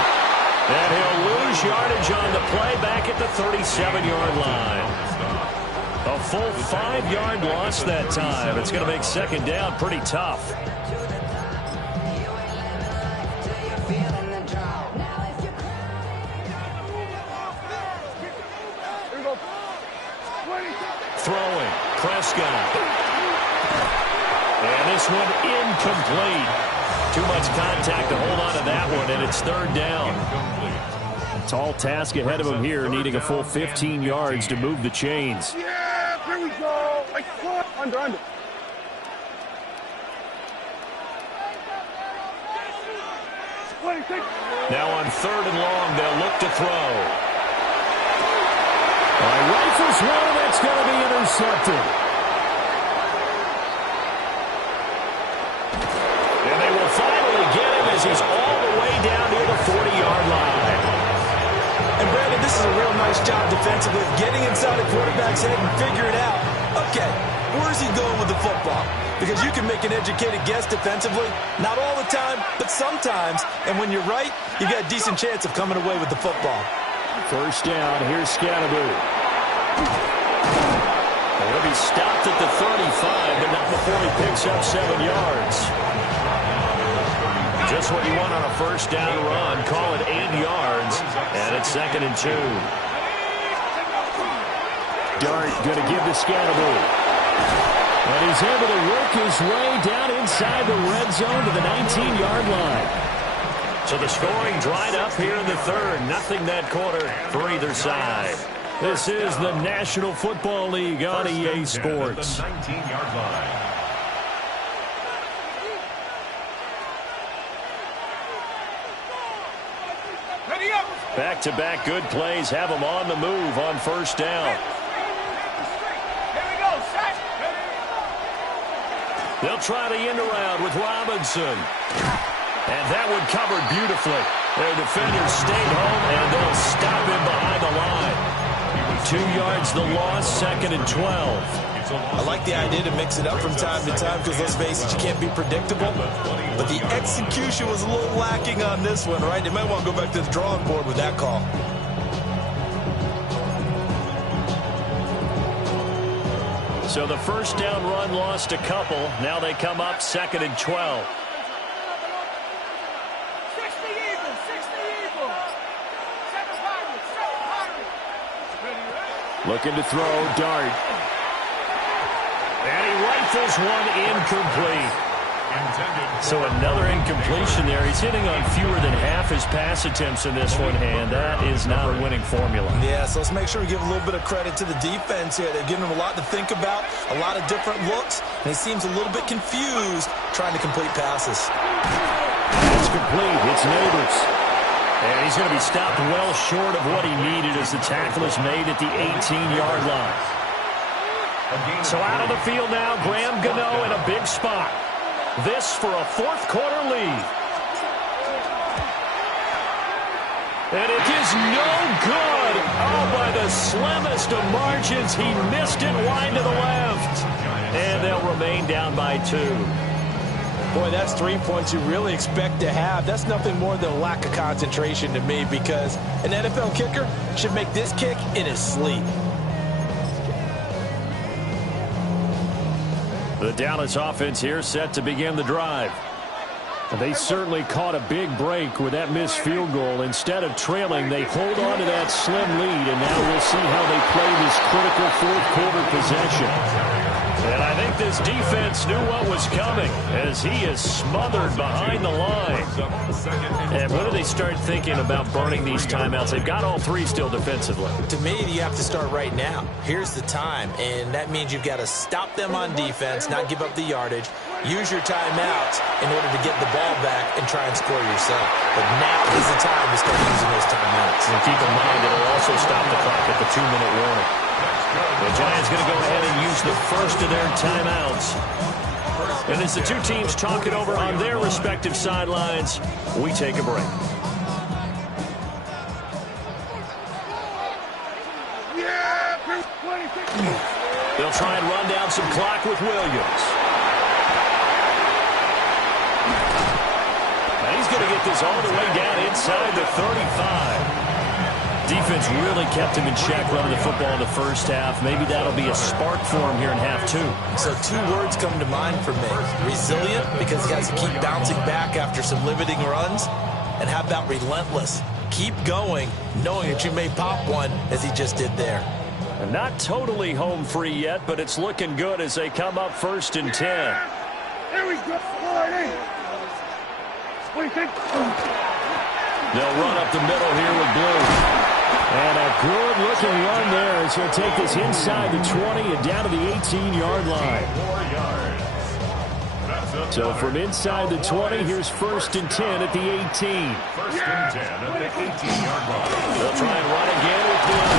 And he'll lose yardage on the play back at the 37-yard line. A full 5-yard loss that time. It's going to make 2nd down pretty tough. Throwing, Prescott. And this one incomplete. Too much contact to hold on to that one, and it's 3rd down. Tall task ahead of him here, needing a full 15 yards to move the chains. Yeah, here we go. Like, under. Now on 3rd and long, they'll look to throw. Rifles one, and that's going to be intercepted. And they will finally get him as he's all the way down near the 40-yard line. And Brandon, this is a real nice job defensively, getting inside the quarterback's head and figuring out, okay, where's he going with the football? Because you can make an educated guess defensively, not all the time, but sometimes. And when you're right, you got a decent chance of coming away with the football. First down, here's Scatteroo. He'll be stopped at the 35, but not before he picks up 7 yards. Just what you want on a first down run. Call it 8 yards, and it's 2nd and 2. Dart going to give to Scatteroo. And he's able to work his way down inside the red zone to the 19-yard line. So the scoring dried up here in the 3rd. Nothing that quarter for either side. This is the National Football League on EA Sports. 19-yard line. Back-to-back good plays have them on the move on first down. They'll try the end around with Robinson. And that one covered beautifully. Their defenders stayed home, and they'll stop him behind the line. 2 yards the loss, 2nd and 12. I like the idea to mix it up from time to time because, let's face it, you can't be predictable. But the execution was a little lacking on this one, right? They might want to go back to the drawing board with that call. So the first down run lost a couple. Now they come up 2nd and 12. Looking to throw, Dart. And he rifles one incomplete. So another incompletion there. He's hitting on fewer than half his pass attempts in this one, and that is not a winning formula. Yeah, so let's make sure we give a little bit of credit to the defense here. They're giving him a lot to think about, a lot of different looks, and he seems a little bit confused trying to complete passes. It's complete. It's Neighbors. And he's going to be stopped well short of what he needed as the tackle is made at the 18-yard line. So out of the field now, Graham Gano in a big spot. This for a 4th quarter lead. And it is no good. Oh, by the slimmest of margins, he missed it wide to the left. And they'll remain down by 2. Boy, that's 3 points you really expect to have. That's nothing more than a lack of concentration to me because an NFL kicker should make this kick in his sleep. The Dallas offense here set to begin the drive. They certainly caught a big break with that missed field goal. Instead of trailing, they hold on to that slim lead, and now we'll see how they play this critical 4th quarter possession. And I think this defense knew what was coming as he is smothered behind the line. And when do they start thinking about burning these timeouts? They've got all 3 still defensively. To me, you have to start right now. Here's the time, and that means you've got to stop them on defense, not give up the yardage, use your timeouts in order to get the ball back and try and score yourself. But now is the time to start using those timeouts. And keep in mind it'll also stop the clock at the 2-minute warning. The Giants going to go ahead and use the first of their timeouts. And as the two teams talk it over on their respective sidelines, we take a break. They'll try and run down some clock with Williams. Now he's going to get this all the way down inside the 35. Defense really kept him in check running the football in the first half. Maybe that'll be a spark for him here in half two. So two words come to mind for me. Resilient, because he has to keep bouncing back after some limiting runs. And how about relentless? Keep going, knowing that you may pop one, as he just did there. And not totally home free yet, but it's looking good as they come up 1st and 10. There we go. What do you think? They'll run up the middle here with Blue. And a good-looking run there as he'll take this inside the 20 and down to the 18-yard line. So from inside the 20, here's 1st and 10 at the 18. 1st and 10 at the 18-yard line. They'll try and run again with Blue.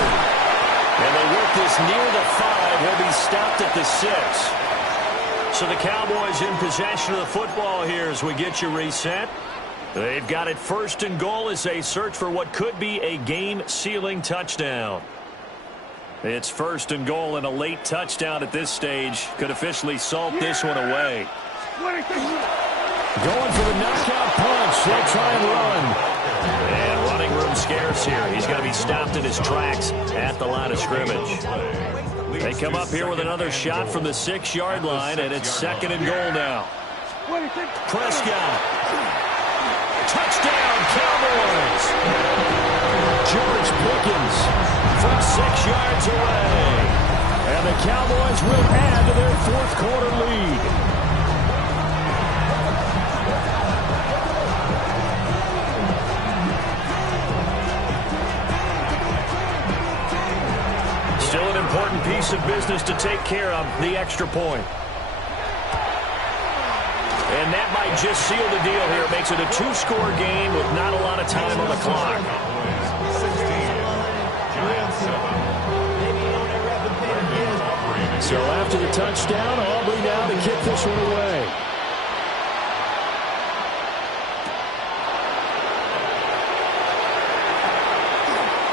And they work this near the 5. He'll be stopped at the 6. So the Cowboys in possession of the football here as we get you reset. They've got it 1st and goal as they search for what could be a game-sealing touchdown. It's 1st and goal, and a late touchdown at this stage could officially salt this one away. What do you think? Going for the knockout punch. They'll try and run. And running room scarce here. He's going to be stopped in his tracks at the line of scrimmage. They come up here with another shot from the 6-yard line, and it's 2nd and goal now. Prescott. Touchdown, Cowboys! George Pickens from 6 yards away. And the Cowboys will add to their 4th quarter lead. Still an important piece of business to take care of, the extra point. And that might just seal the deal here. It makes it a 2-score game with not a lot of time on the clock. 16, Giants 7. So after the touchdown, Aubrey now to kick this one away.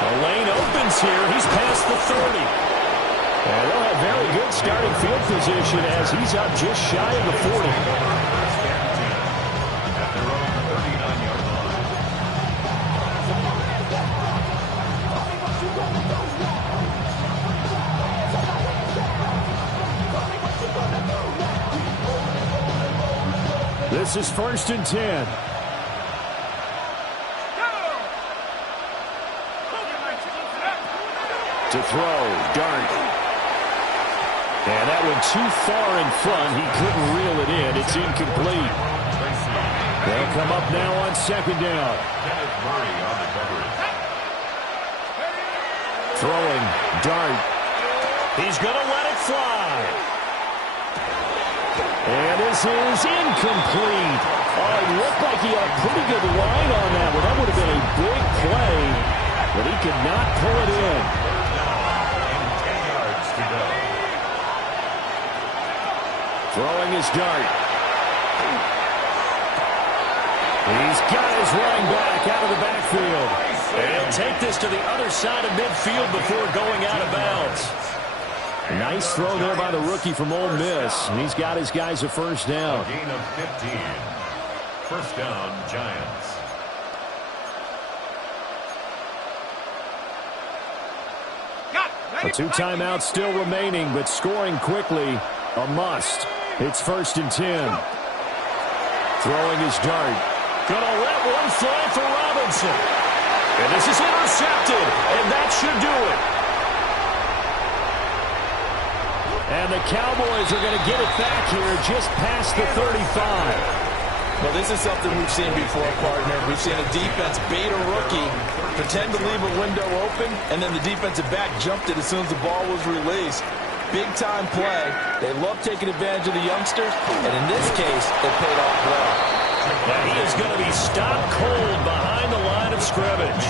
The lane opens here. He's past the 30. And they'll have very good starting field position as he's up just shy of the 40. This is 1st and 10. To throw, Dart. And that went too far in front. He couldn't reel it in. It's incomplete. They'll come up now on 2nd down. Throwing, Dart. He's going to let it fly. And this is incomplete. Oh, it looked like he had a pretty good line on that one. That would have been a big play, but he could not pull it in. 10 yards to go. Throwing his Dart. He's got his running back out of the backfield. And he'll take this to the other side of midfield before going out of bounds. Nice throw there by the rookie from Ole Miss. And he's got his guys a 1st down. A gain of 15. 1st down, Giants. A 2 timeouts still remaining, but scoring quickly, a must. It's 1st and 10. Throwing his Dart. Gonna let one fly for Robinson. And this is intercepted, and that should do it. And the Cowboys are going to get it back here just past the 35. Well, this is something we've seen before, partner. We've seen a defense bait a rookie, pretend to leave a window open, and then the defensive back jumped it as soon as the ball was released. big-time play. They love taking advantage of the youngsters, and in this case, it paid off well. Now he is going to be stopped cold behind the line of scrimmage.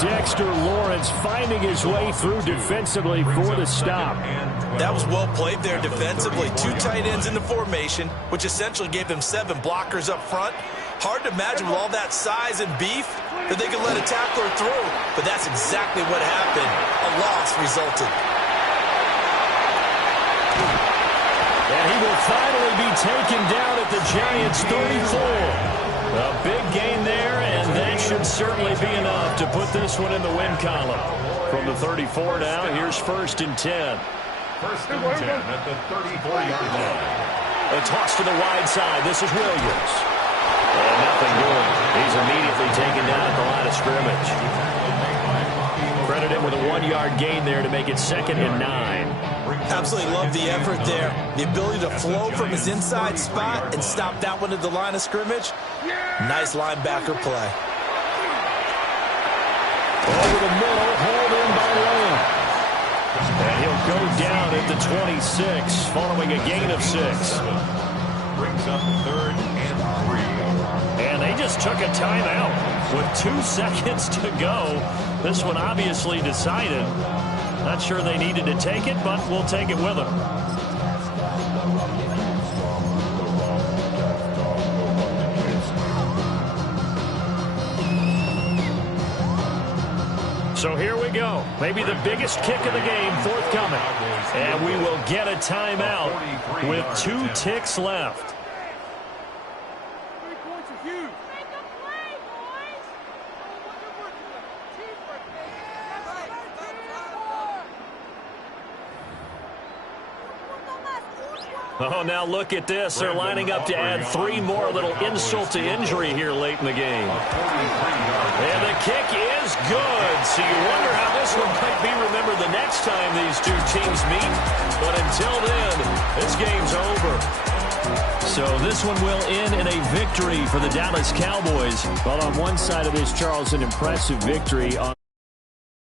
Dexter Lawrence finding his way through defensively for the stop. That was well played there defensively. 2 tight ends in the formation, which essentially gave them 7 blockers up front. Hard to imagine with all that size and beef that they could let a tackler through, but that's exactly what happened. A loss resulted. And he will finally be taken down at the Giants' 34. A big gain there, and that should certainly be enough to put this one in the win column. From the 34 now, here's 1st and 10. 1st and 10 at the 34-yard line. A toss to the wide side. This is Williams. And nothing doing. He's immediately taken down at the line of scrimmage. Credit him with a 1-yard gain there to make it 2nd and 9. Absolutely love the effort there. The ability to flow from his inside spot and stop that one at the line of scrimmage. Nice linebacker play. Over the middle, hauled in by Lamb. And he'll go down at the 26, following a gain of 6. Brings up 3rd and 3. And they just took a timeout with 2 seconds to go. This one obviously decided. Not sure they needed to take it, but we'll take it with them. So here we go. Maybe the biggest kick of the game forthcoming. And we will get a timeout with 2 ticks left. Oh, now look at this. They're lining up to add 3 more, little insult to injury here late in the game. And the kick is good. So you wonder how this one might be remembered the next time these 2 teams meet. But until then, this game's over. So this one will end in a victory for the Dallas Cowboys. Well, on one side of this, Charles, an impressive victory.